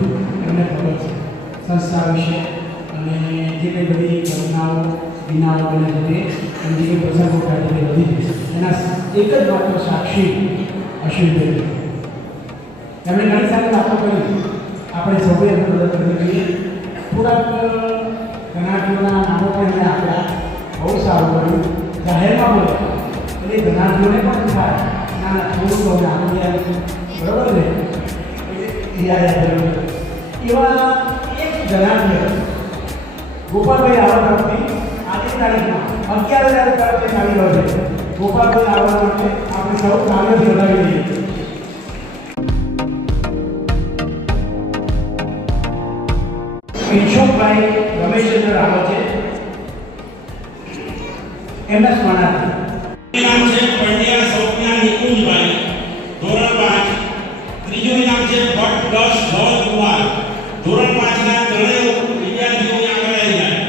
એમને ખબર છે સંસ્થા વિશે અને જે કંઈ બધી ઘટનાઓ વિનાઓ બને છે એમની જે પ્રસંગો થાય છે બધી એના એક જ માત્ર સાક્ષી અશ્વિનભાઈ. એમણે ઘણી સારી વાતો કરી. આપણે સૌએ મદદ કરવી જોઈએ. થોડાક ઘણાટીઓના નામો પણ એમણે આપ્યા બહુ સારું કર્યું. જાહેરમાં બોલ્યા એટલે ધનાર્થીઓને પણ થાય ના ના થોડું તો અમે આનંદ આવ્યું બરાબર ને યાદ કર્યું. એવા એક ધનાર્થી ગોપાલભાઈ આવવા તરફથી આજની તારીખમાં 11,000 તરફથી ચાલી રહ્યો છે. ગોપાલભાઈ આવવા માટે આપણે સૌ તાળીઓથી વધાવી દઈએ. કિશોરભાઈ રમેશચંદ્ર રાવલ છે એમના સ્મરણાર્થે. નામ છે પંડ્યા સૌમ્યા નિકુંજભાઈ ધોરણ 5. ત્રીજું નામ છે ભટ્ટ દસ ધવલકુમાર ધોરણ 5 ના ત્રણેય વિદ્યાર્થીઓ આગળ આવી જાય.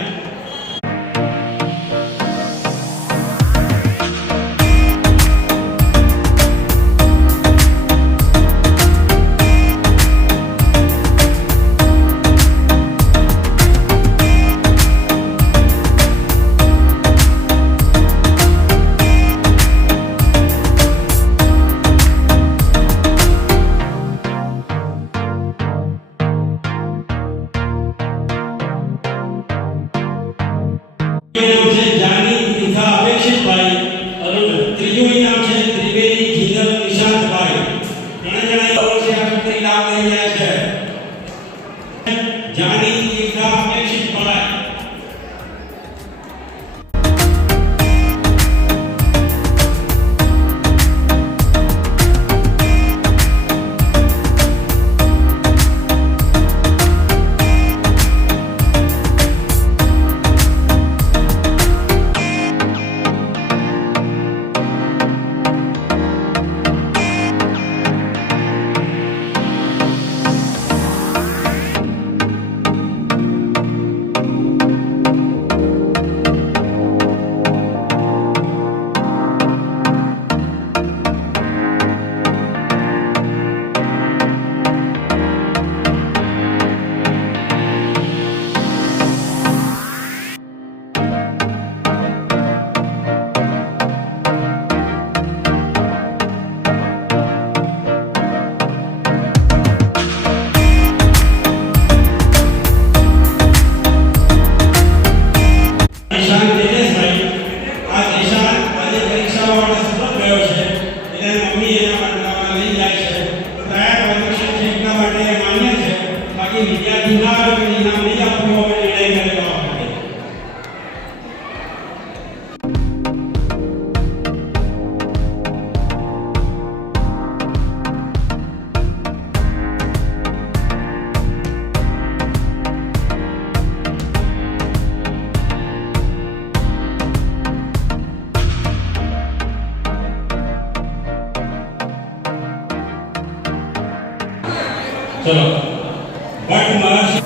નામ છે જાની દીધા અપેક્ષિતભાઈ અરુણ. ત્રીજું નામ છે ત્રિવેદી જીનલ નિશાંતભાઈ. ત્રણે જણા શિક્ષાક્ષેત્રે લાભ લઈ રહ્યા છે. જાની દીધા અપેક્ષિતભાઈ. વિદ્યાર્થી ના આવે તો ઇનામ નહીં આપવું હવે નિર્ણય કરેલો આપણે. ચલો ભટ્ટ મહર્ષિ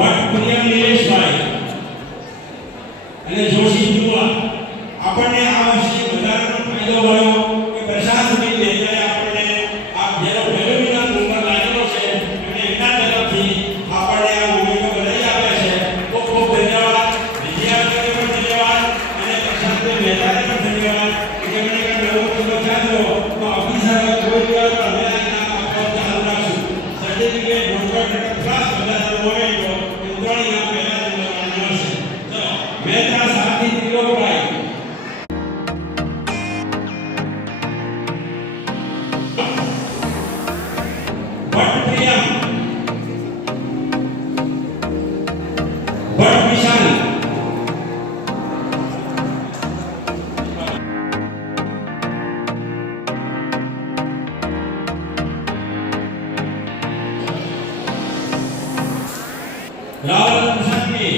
ભટ્ટ પ્રિયમ નિલેશભાઈ અને જોશી યુવા આપણને આ વર્ષે વધારાનો ફાયદો મળ્યો કે પ્રશાસનિક રીતે આપણને આ જેનો ફેરોમીના નંબર લાગેલો છે અને એના તરફથી આપણને આ મોમેન્ટો બનાવી આપે છે. ખૂબ ખૂબ ધન્યવાદ. વિદ્યાર્થીઓને પણ ધન્યવાદ અને પ્રશાસનિક મહેતાને પણ ધન્યવાદ કે જેમણે કંઈ નવું નવું ચાલ્યો તો અભિસાર કોઈ દિવસ અમે આ ઇનામ આપવા ચાલુ રાખશું. સર્ટિફિકેટ ડોક્ટર ક્લાસ વધારાનો મોમેન્ટો એ ત્રણ ઇનામ પહેલા નંબરમાં મળશે. ચલો મહેતા સાથી ત્રિલોકભાઈ ભટ્ટ પ્રિયમ ભટ્ટ વિશાલ રાવલ મુસાફી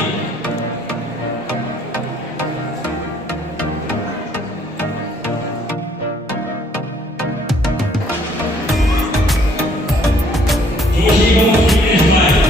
જોશી ગમો દિનેશભાઈ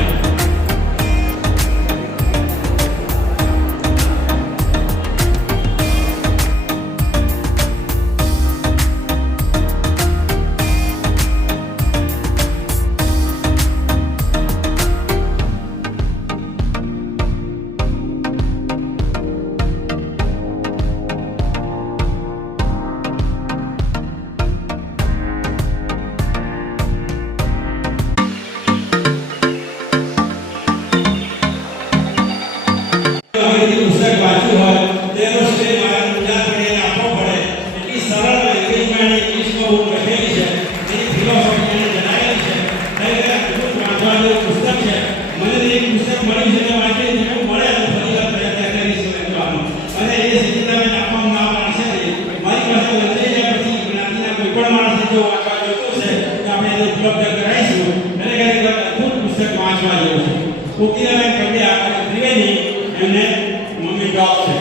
અંગ્રેજી પુસ્તક વાંચ્યું હોય તેનો શ્રેય મારા ગુજરાત પડીને આપવો પડે. એટલી સરળ લેંગ્વેજમાં અને ઇંગ્લિશમાં બહુ લખેલી છે. એની ફિલોસોફી એને જણાવેલી છે. ખરેખર ખૂબ વાંચવા જેવું પુસ્તક છે. મને એક પુસ્તક મળી છે તે વાંચી જેવું મળે તો ફરી વાર પ્રયત્ન કરીશ વાંચવાનો. અને એ સિદ્ધિદાબેન આપવાનું નામ આવશે નહીં. મારી પાસે લઈ જાય પછી જ્ઞાતિના કોઈ પણ માણસને જો વાંચવા જોઈતું છે તો આપણે એને ઉપલબ્ધ કરાવીશું. ખરેખર અદ્ભુત પુસ્તક વાંચવા જેવું છે. કોકિલાબેન પંડ્યા અને ત્રિવેદી એમને મમ્મી ડોગ છે.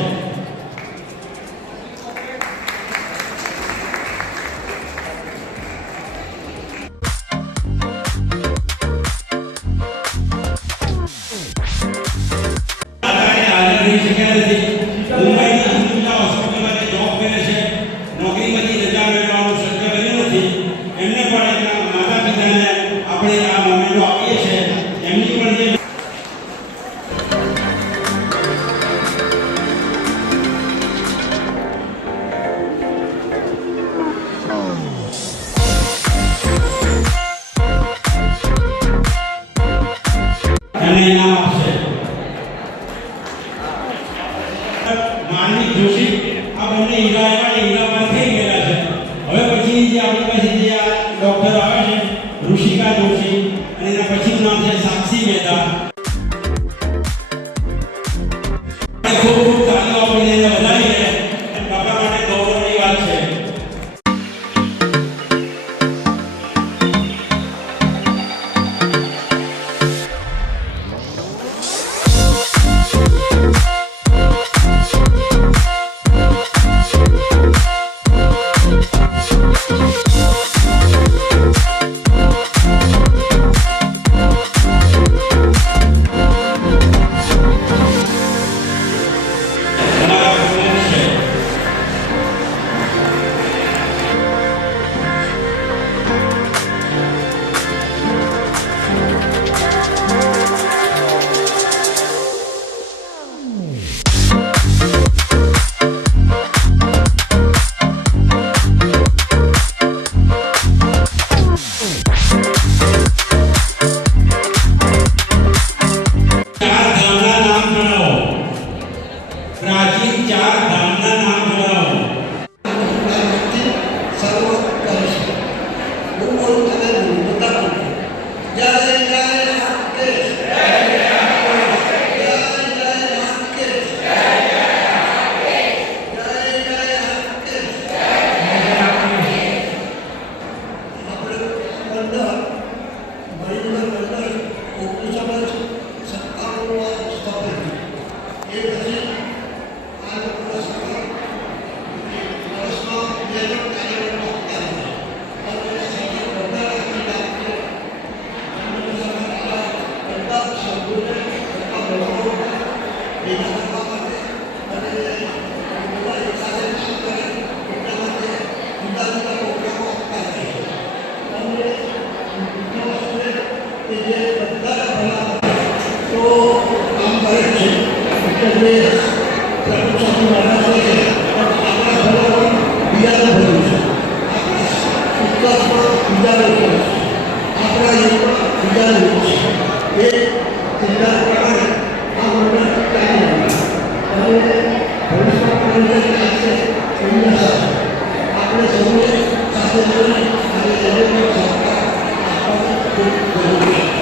મુંબઈની હોસ્પિટલમાં જોબ કરે છે. નોકરીમાંથી રજા મેળવવાનું શક્ય બન્યું નથી. એમને પણ એમના માતા પિતાને આપણે આ મોમેન્ટો આપીએ છીએ. એમની પણ જે અને ઇનામ આપશે. માનવી જોશી આ બંને હીરા એવા હીરા પર થઈ ગયેલા છે. હવે પછી જે આપણી પાસે જે આ ડોક્ટર આવે છે ઋષિકા જોશી અને એના પછીનું નામ છે સાક્ષી મહેતા. ખૂબ ખૂબ તાલીઓ આપણને એને વધારી છે. બાપા માટે ગૌરવની વાત છે. એટલે પ્રકૃતિની વાર્તા કરે છે આપણા ઘરમાં બીજાનું ભર્યું છે ઉત્તરમાં બીજાનું છે આપણા યુગમાં બીજાનું છે એ સિદ્ધાંત પ્રમાણે આ વર્ણન ચાલી રહ્યા અને ભવિષ્યમાં જે ચાલશે એમની અસર આપણે સૌએ સાથે મળી અને એને સહકાર આપવાની ખૂબ જરૂર છે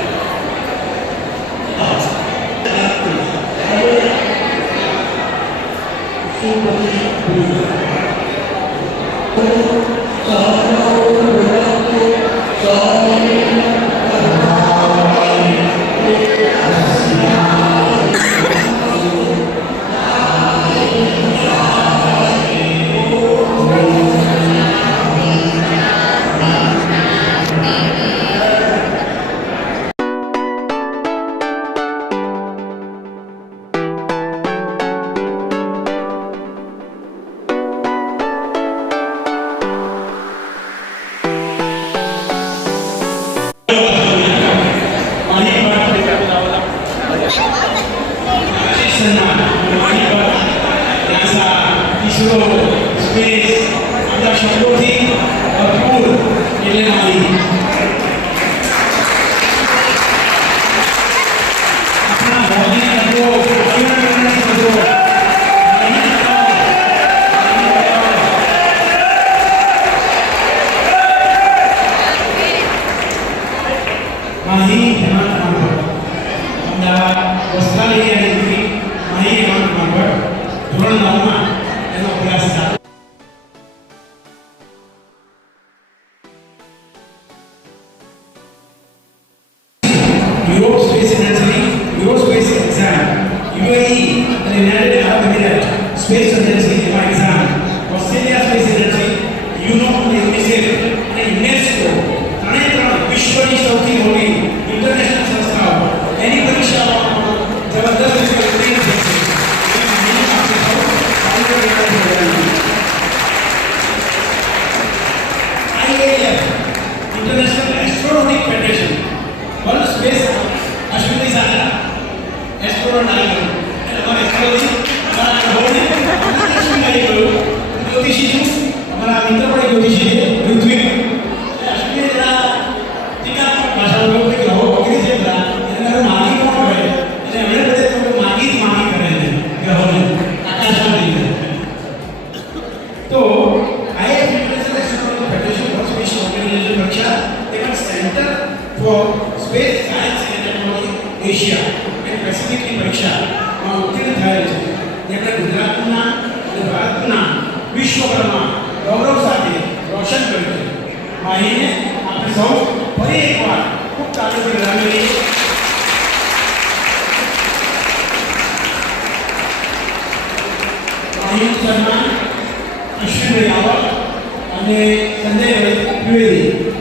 Space Agency exam, Australia Space Agency, UNICEF અને UNESCO ત્રણેય વિશ્વની સૌથી મોટી ઇન્ટરનેશનલ સંસ્થાઓ એની પરીક્ષાઓ જબરદસ્ત રીતે IAF international astronautic federation world space Ashwini Sagar astronaut આવી અને અમારે એસ્ટ્રોનોમી જ્યોતિષી અમારા મિત્ર પણ જ્યોતિષી છે ઋત્વિક અશ્વિને જરા ટીકાત્મક ભાષાનો ઉપયોગ કર્યો પકડી છે બધા એને માગી પણ હોય એટલે એમણે બધે તો માગી જ માગી કરે છે ગ્રહોને આકાશમાં લઈને તો IAF international astronomical federation for space organisation પરીક્ષા તેમજ centre for space science and technology Asia and પેસિફિકની પરીક્ષામાં ઉત્તીર્ણ થયેલ છે તેમણે ગુજરાતના અને ભારતના વિશ્વભરમાં ગૌરવ સાથે રોશન કર્યું છે માહીને આપણે સૌ ફરી એકવાર ખૂબ તાળીઓથી વધાવી લઈએ માહીનું સન્માન અશ્વિનભાઈ રાવલ અને સંજયભાઈ દ્વિવેદી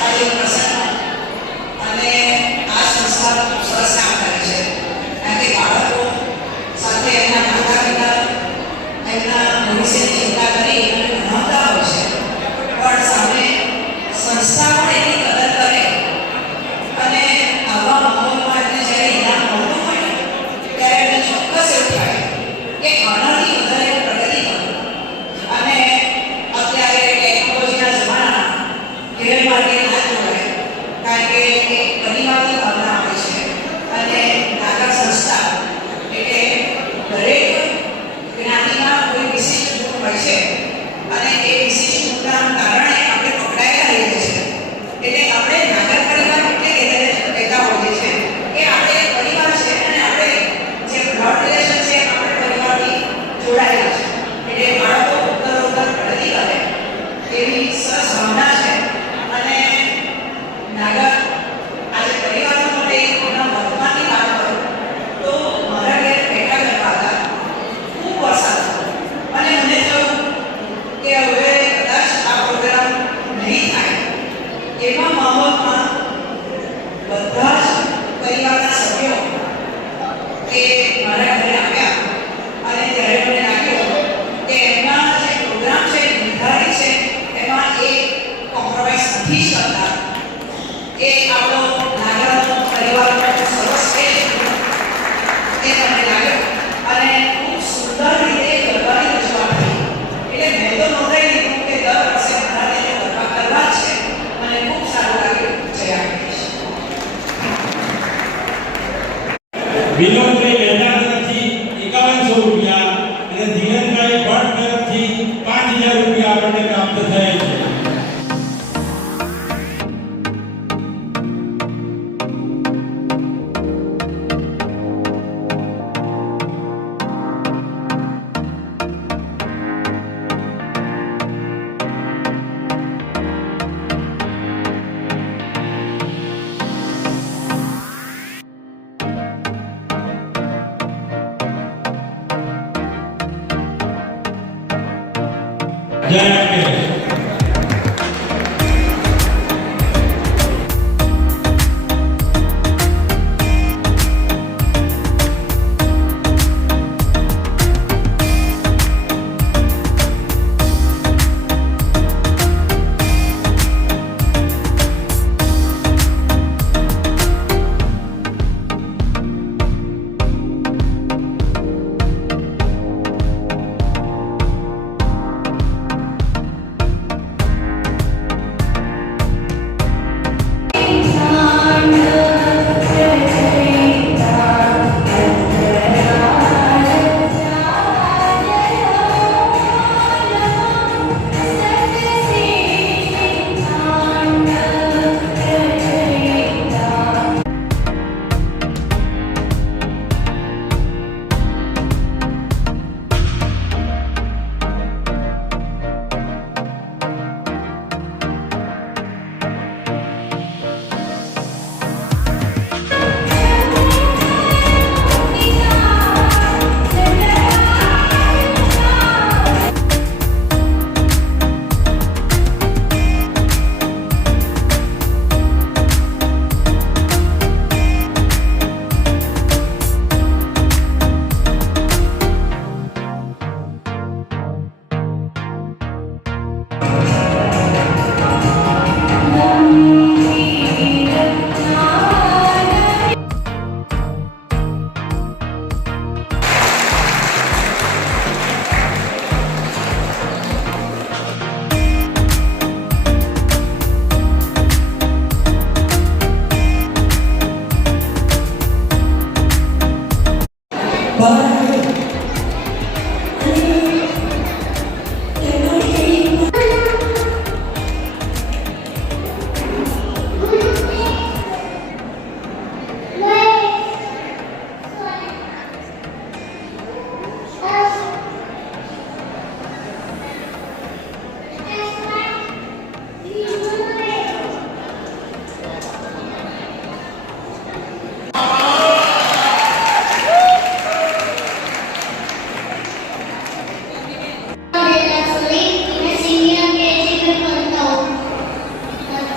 આજે પ્રસંગમાં અને આ સંસ્થા ખૂબ સરસ કામ કરે છે કારણ કે બાળકો સાથે એમના માતા પિતા એમના ભવિષ્યની ચિંતા કરી અને ભણાવતા હોય છે પણ સામે સંસ્થા પણ એની કદર કરે અને આવા માહોલમાં એમને જ્યારે ઇનામ મળતું હોય ને ત્યારે એમને ચોક્કસ એવું થાય કે આનાથી વધારે પ્રગતિ કરું અને અત્યારે ટેકનોલોજીના જમાનામાં ગેરમાર્ગે ના જોડાય કારણ કે એક પરિવારની ભાવના આવે છે અને નાગર સંસ્થા એટલે દરેક જ્ઞાતિમાં કોઈ વિશિષ્ટ ગુણ હોય છે અને એ વિશિષ્ટ ગુણના કારણે આપણે પકડાયેલા રહીએ છીએ એટલે આપણે નાગર પરિવાર એટલે કહેતા હોઈએ છીએ કે આપણે એક પરિવાર છે અને આપણે જે બ્લડ રિલેશન છે આપણે પરિવારથી જોડાયેલા છે એટલે બાળકો ઉત્તરોત્તર પ્રગતિ કરે એવી સરસ ભાવના છે અને નાગર આજે પરિવારનો માટે એક મોટા વર્તમાનની વાત કરું તો મારા ઘેર ભેગા કરવા હતા ખૂબ વરસાદ હતો અને મને થયું કે હવે કદાચ આ પ્રોગ્રામ નહીં થાય એવા માહોલમાં બધા જ પરિવારના સભ્યો કે મારા ઘરે આવ્યા અને ત્યારે મને લાગ્યું કે એમના જે પ્રોગ્રામ છે નિર્ધારિત છે એમાં એ કોમ્પ્રોમાઇઝ નથી જ કરતા એ આપણો નાગરનો પરિવારનો સરસ છે એ મને લાગ્યો અને ખૂબ સુંદર રીતે ગરબાની રજૂઆત થઈ એટલે મેં તો નોંધાઈ લીધું કે દર વર્ષે મારા તેને ગરબા કરવા જ છે મને ખૂબ સારું લાગ્યું જય આકાશ વિનોદભાઈ મહેતા તરફથી 5100 રૂપિયા અને ધીરજભાઈ ભટ્ટ તરફથી 5000 રૂપિયા આપણને પ્રાપ્ત થયેલ છે. જય આકાશ.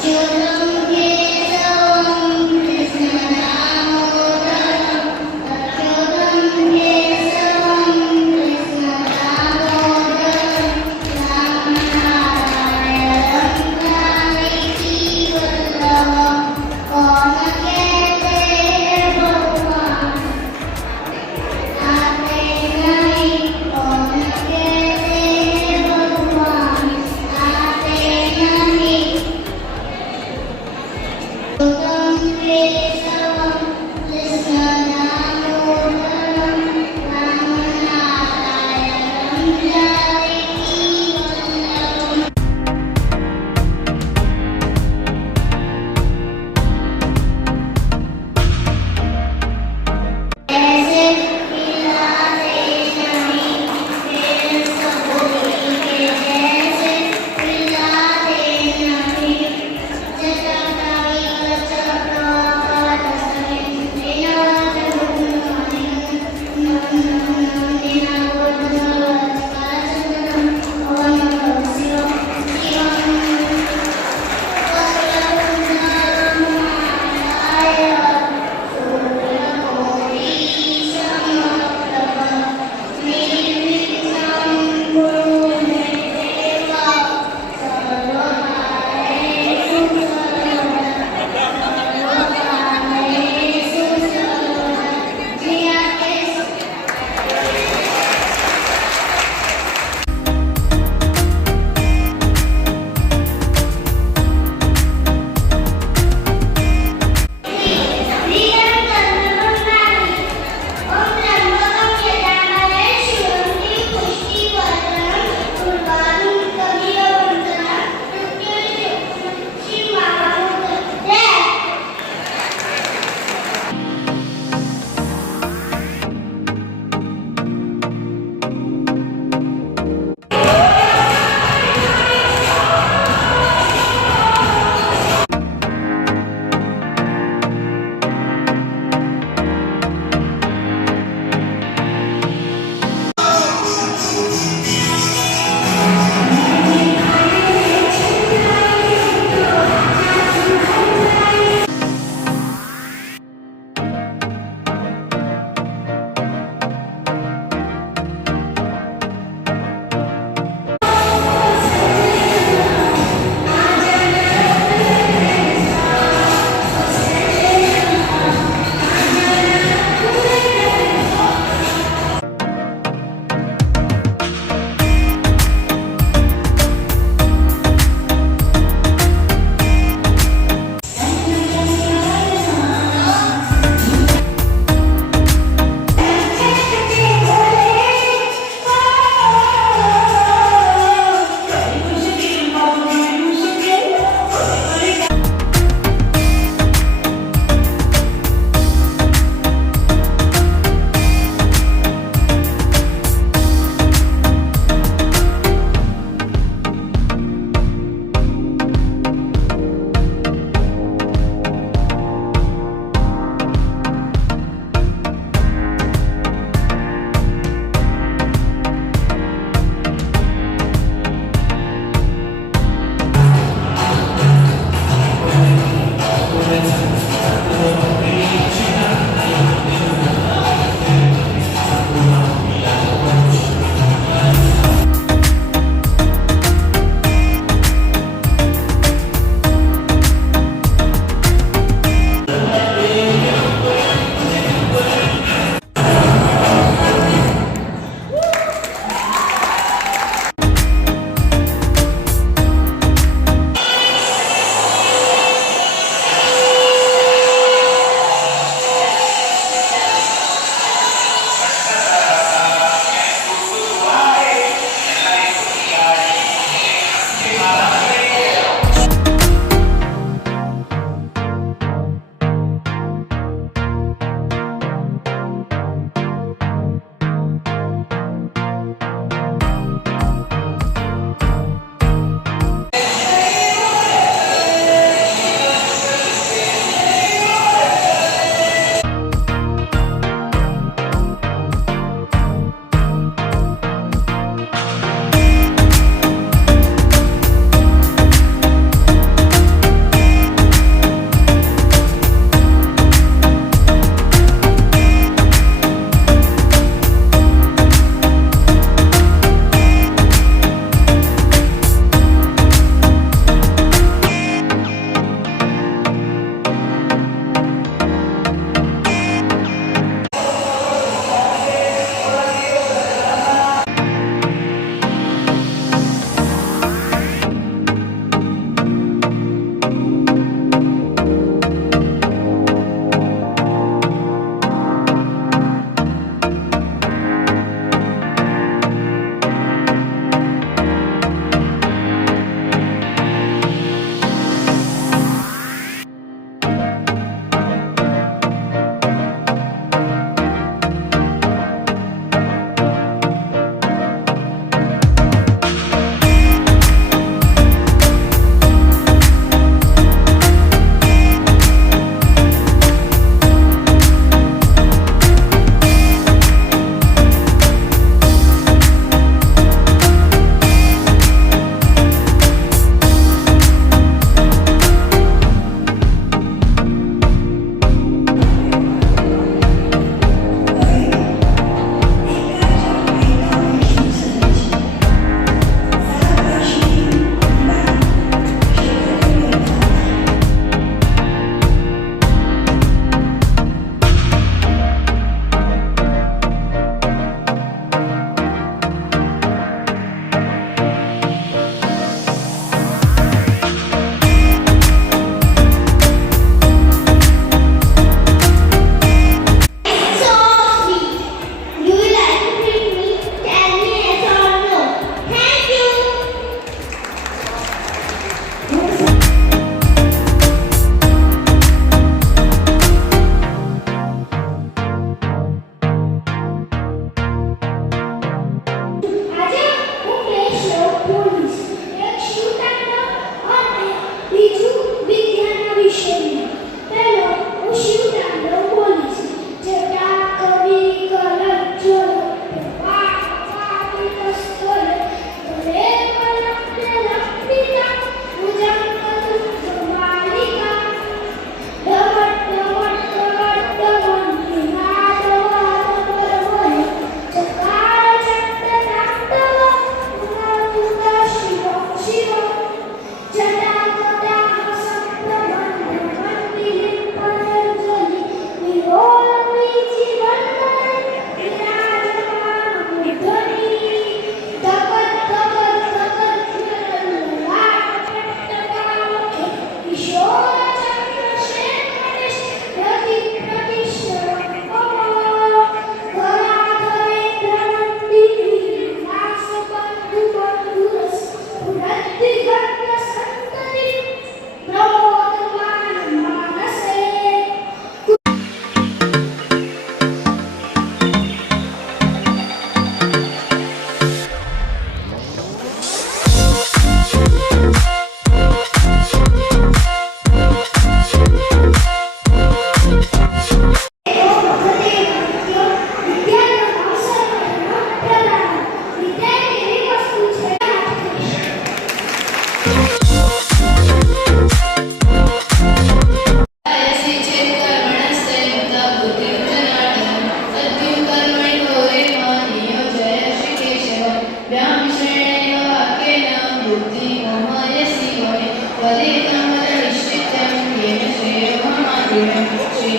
Yo no Jata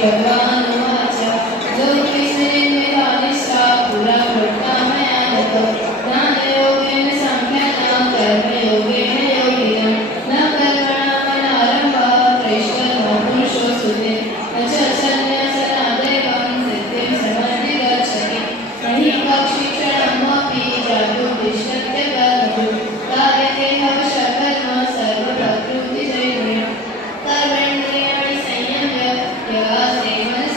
श्रीभगवानुवाच ज्योतिषेन्विधानिष्ठा पुरा भक्ता मया गतो ज्ञानयोगेन साङ्ख्यानां कर्मयोगेन योगिनां न कर्मणामनारम्भः क्रैष्टर्मो पुरुषो सुते न च सन्न्यासनादेवं सिद्धिं समन्ति गच्छति न हि कक्षिक्षणमपि जातु तिष्ठत्य कर्मसु कार्यते हवशकर्म सर्वप्रकृतिजैर्यं कर्मेन्द्रियाणि संयम्य यवासे मनसा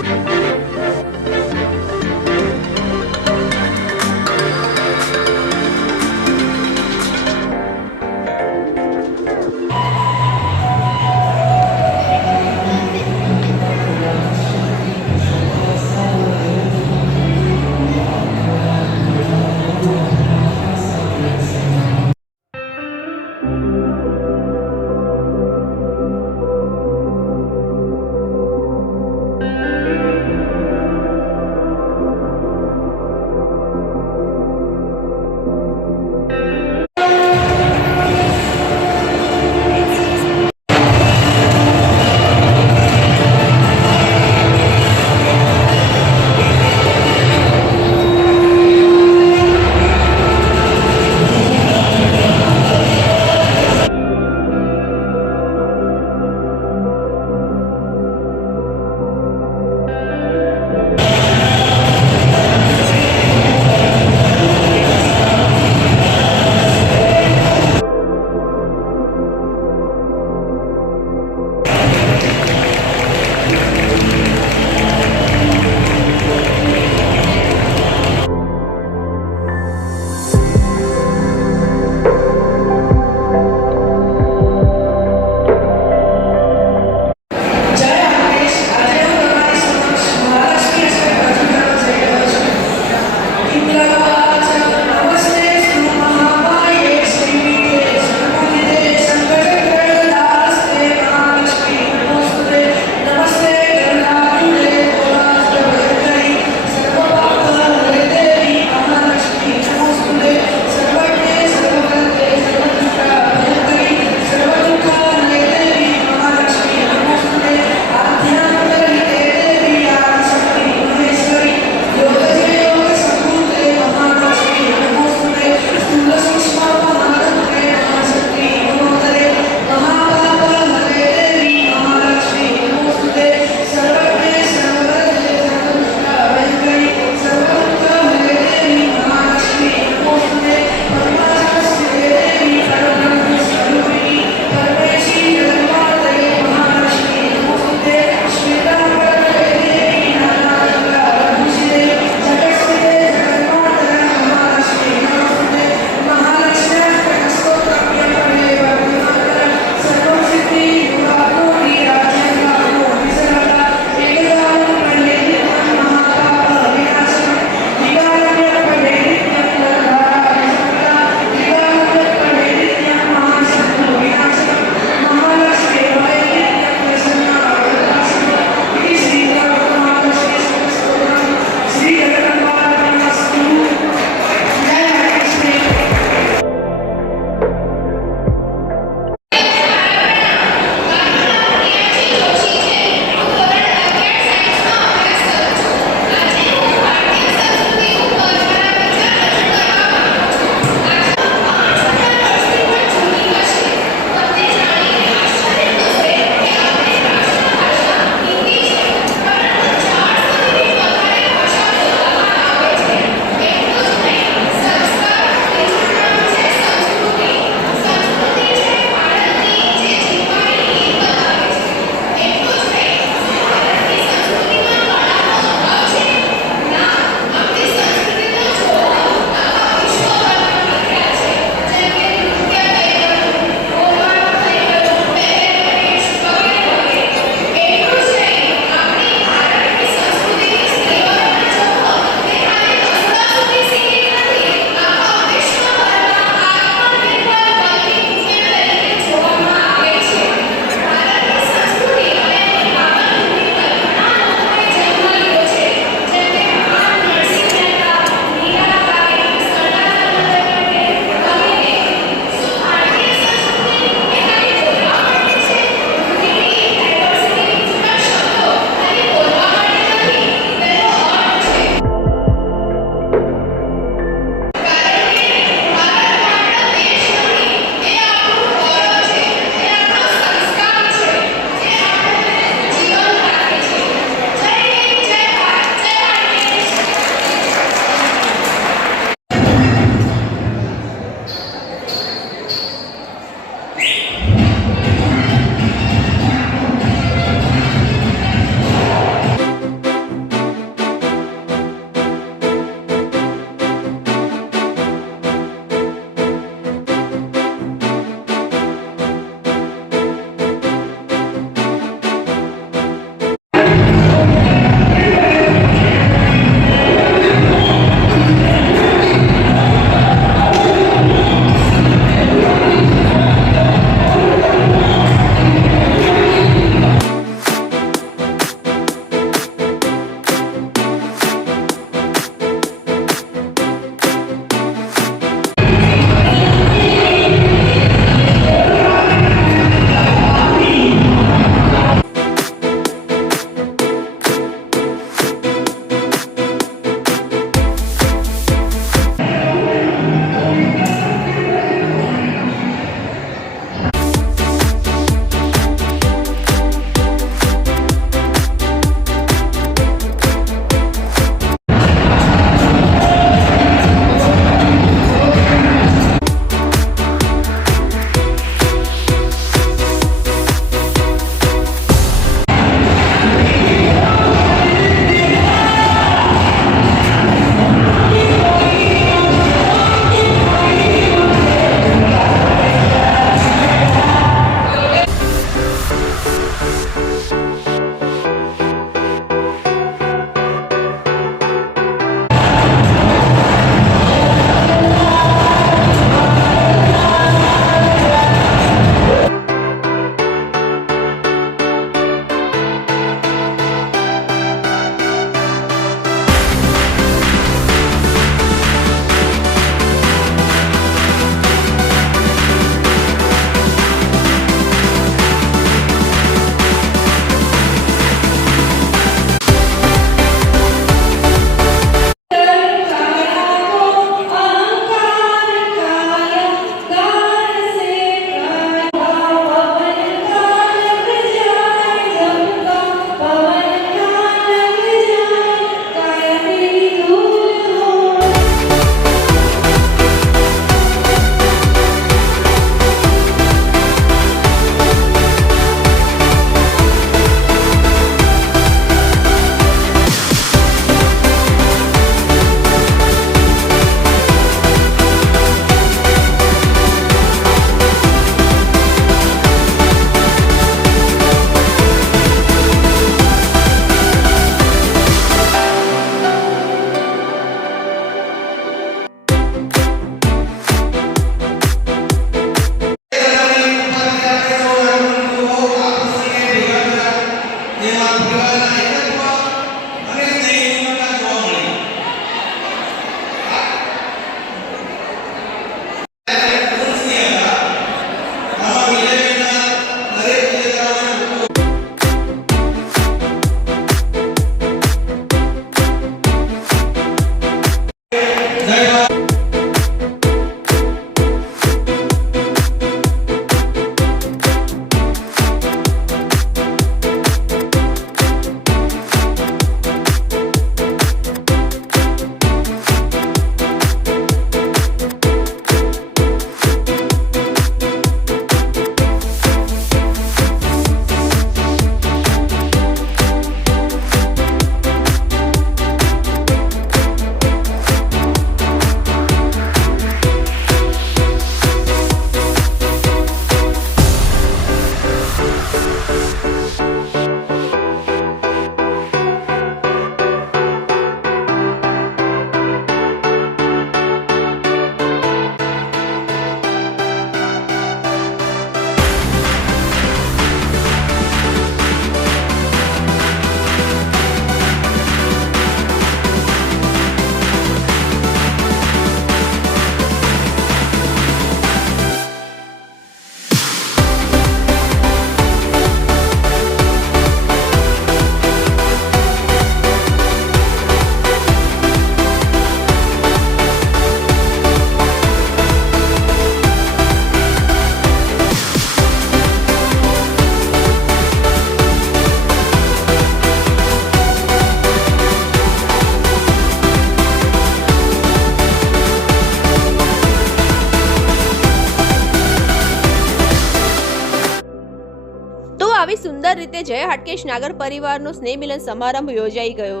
સુંદર રીતે જય હાટકેશ નાગર પરિવારનો સ્નેહ મિલન સમારંભ યોજાઈ ગયો.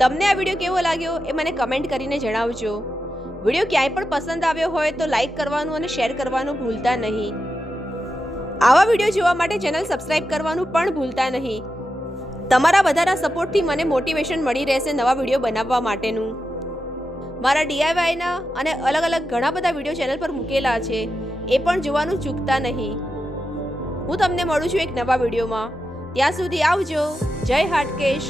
તમને આ વિડીયો કેવો લાગ્યો એ મને કમેન્ટ કરીને જણાવજો. વિડીયો ક્યાંય પણ પસંદ આવ્યો હોય તો લાઈક કરવાનું અને શેર કરવાનું ભૂલતા નહીં. આવા વિડીયો જોવા માટે ચેનલ સબસ્ક્રાઇબ કરવાનું પણ ભૂલતા નહીં. તમારા વધારા સપોર્ટથી મને મોટિવેશન મળી રહેશે નવા વિડીયો બનાવવા માટેનું. મારા DIYના અને અલગ અલગ ઘણા બધા વિડીયો ચેનલ પર મૂકેલા છે, એ પણ જોવાનું ચૂકતા નહીં. હું તમને મળું છું એક નવા વિડીયોમાં. ત્યાં સુધી આવજો. જય હાટકેશ.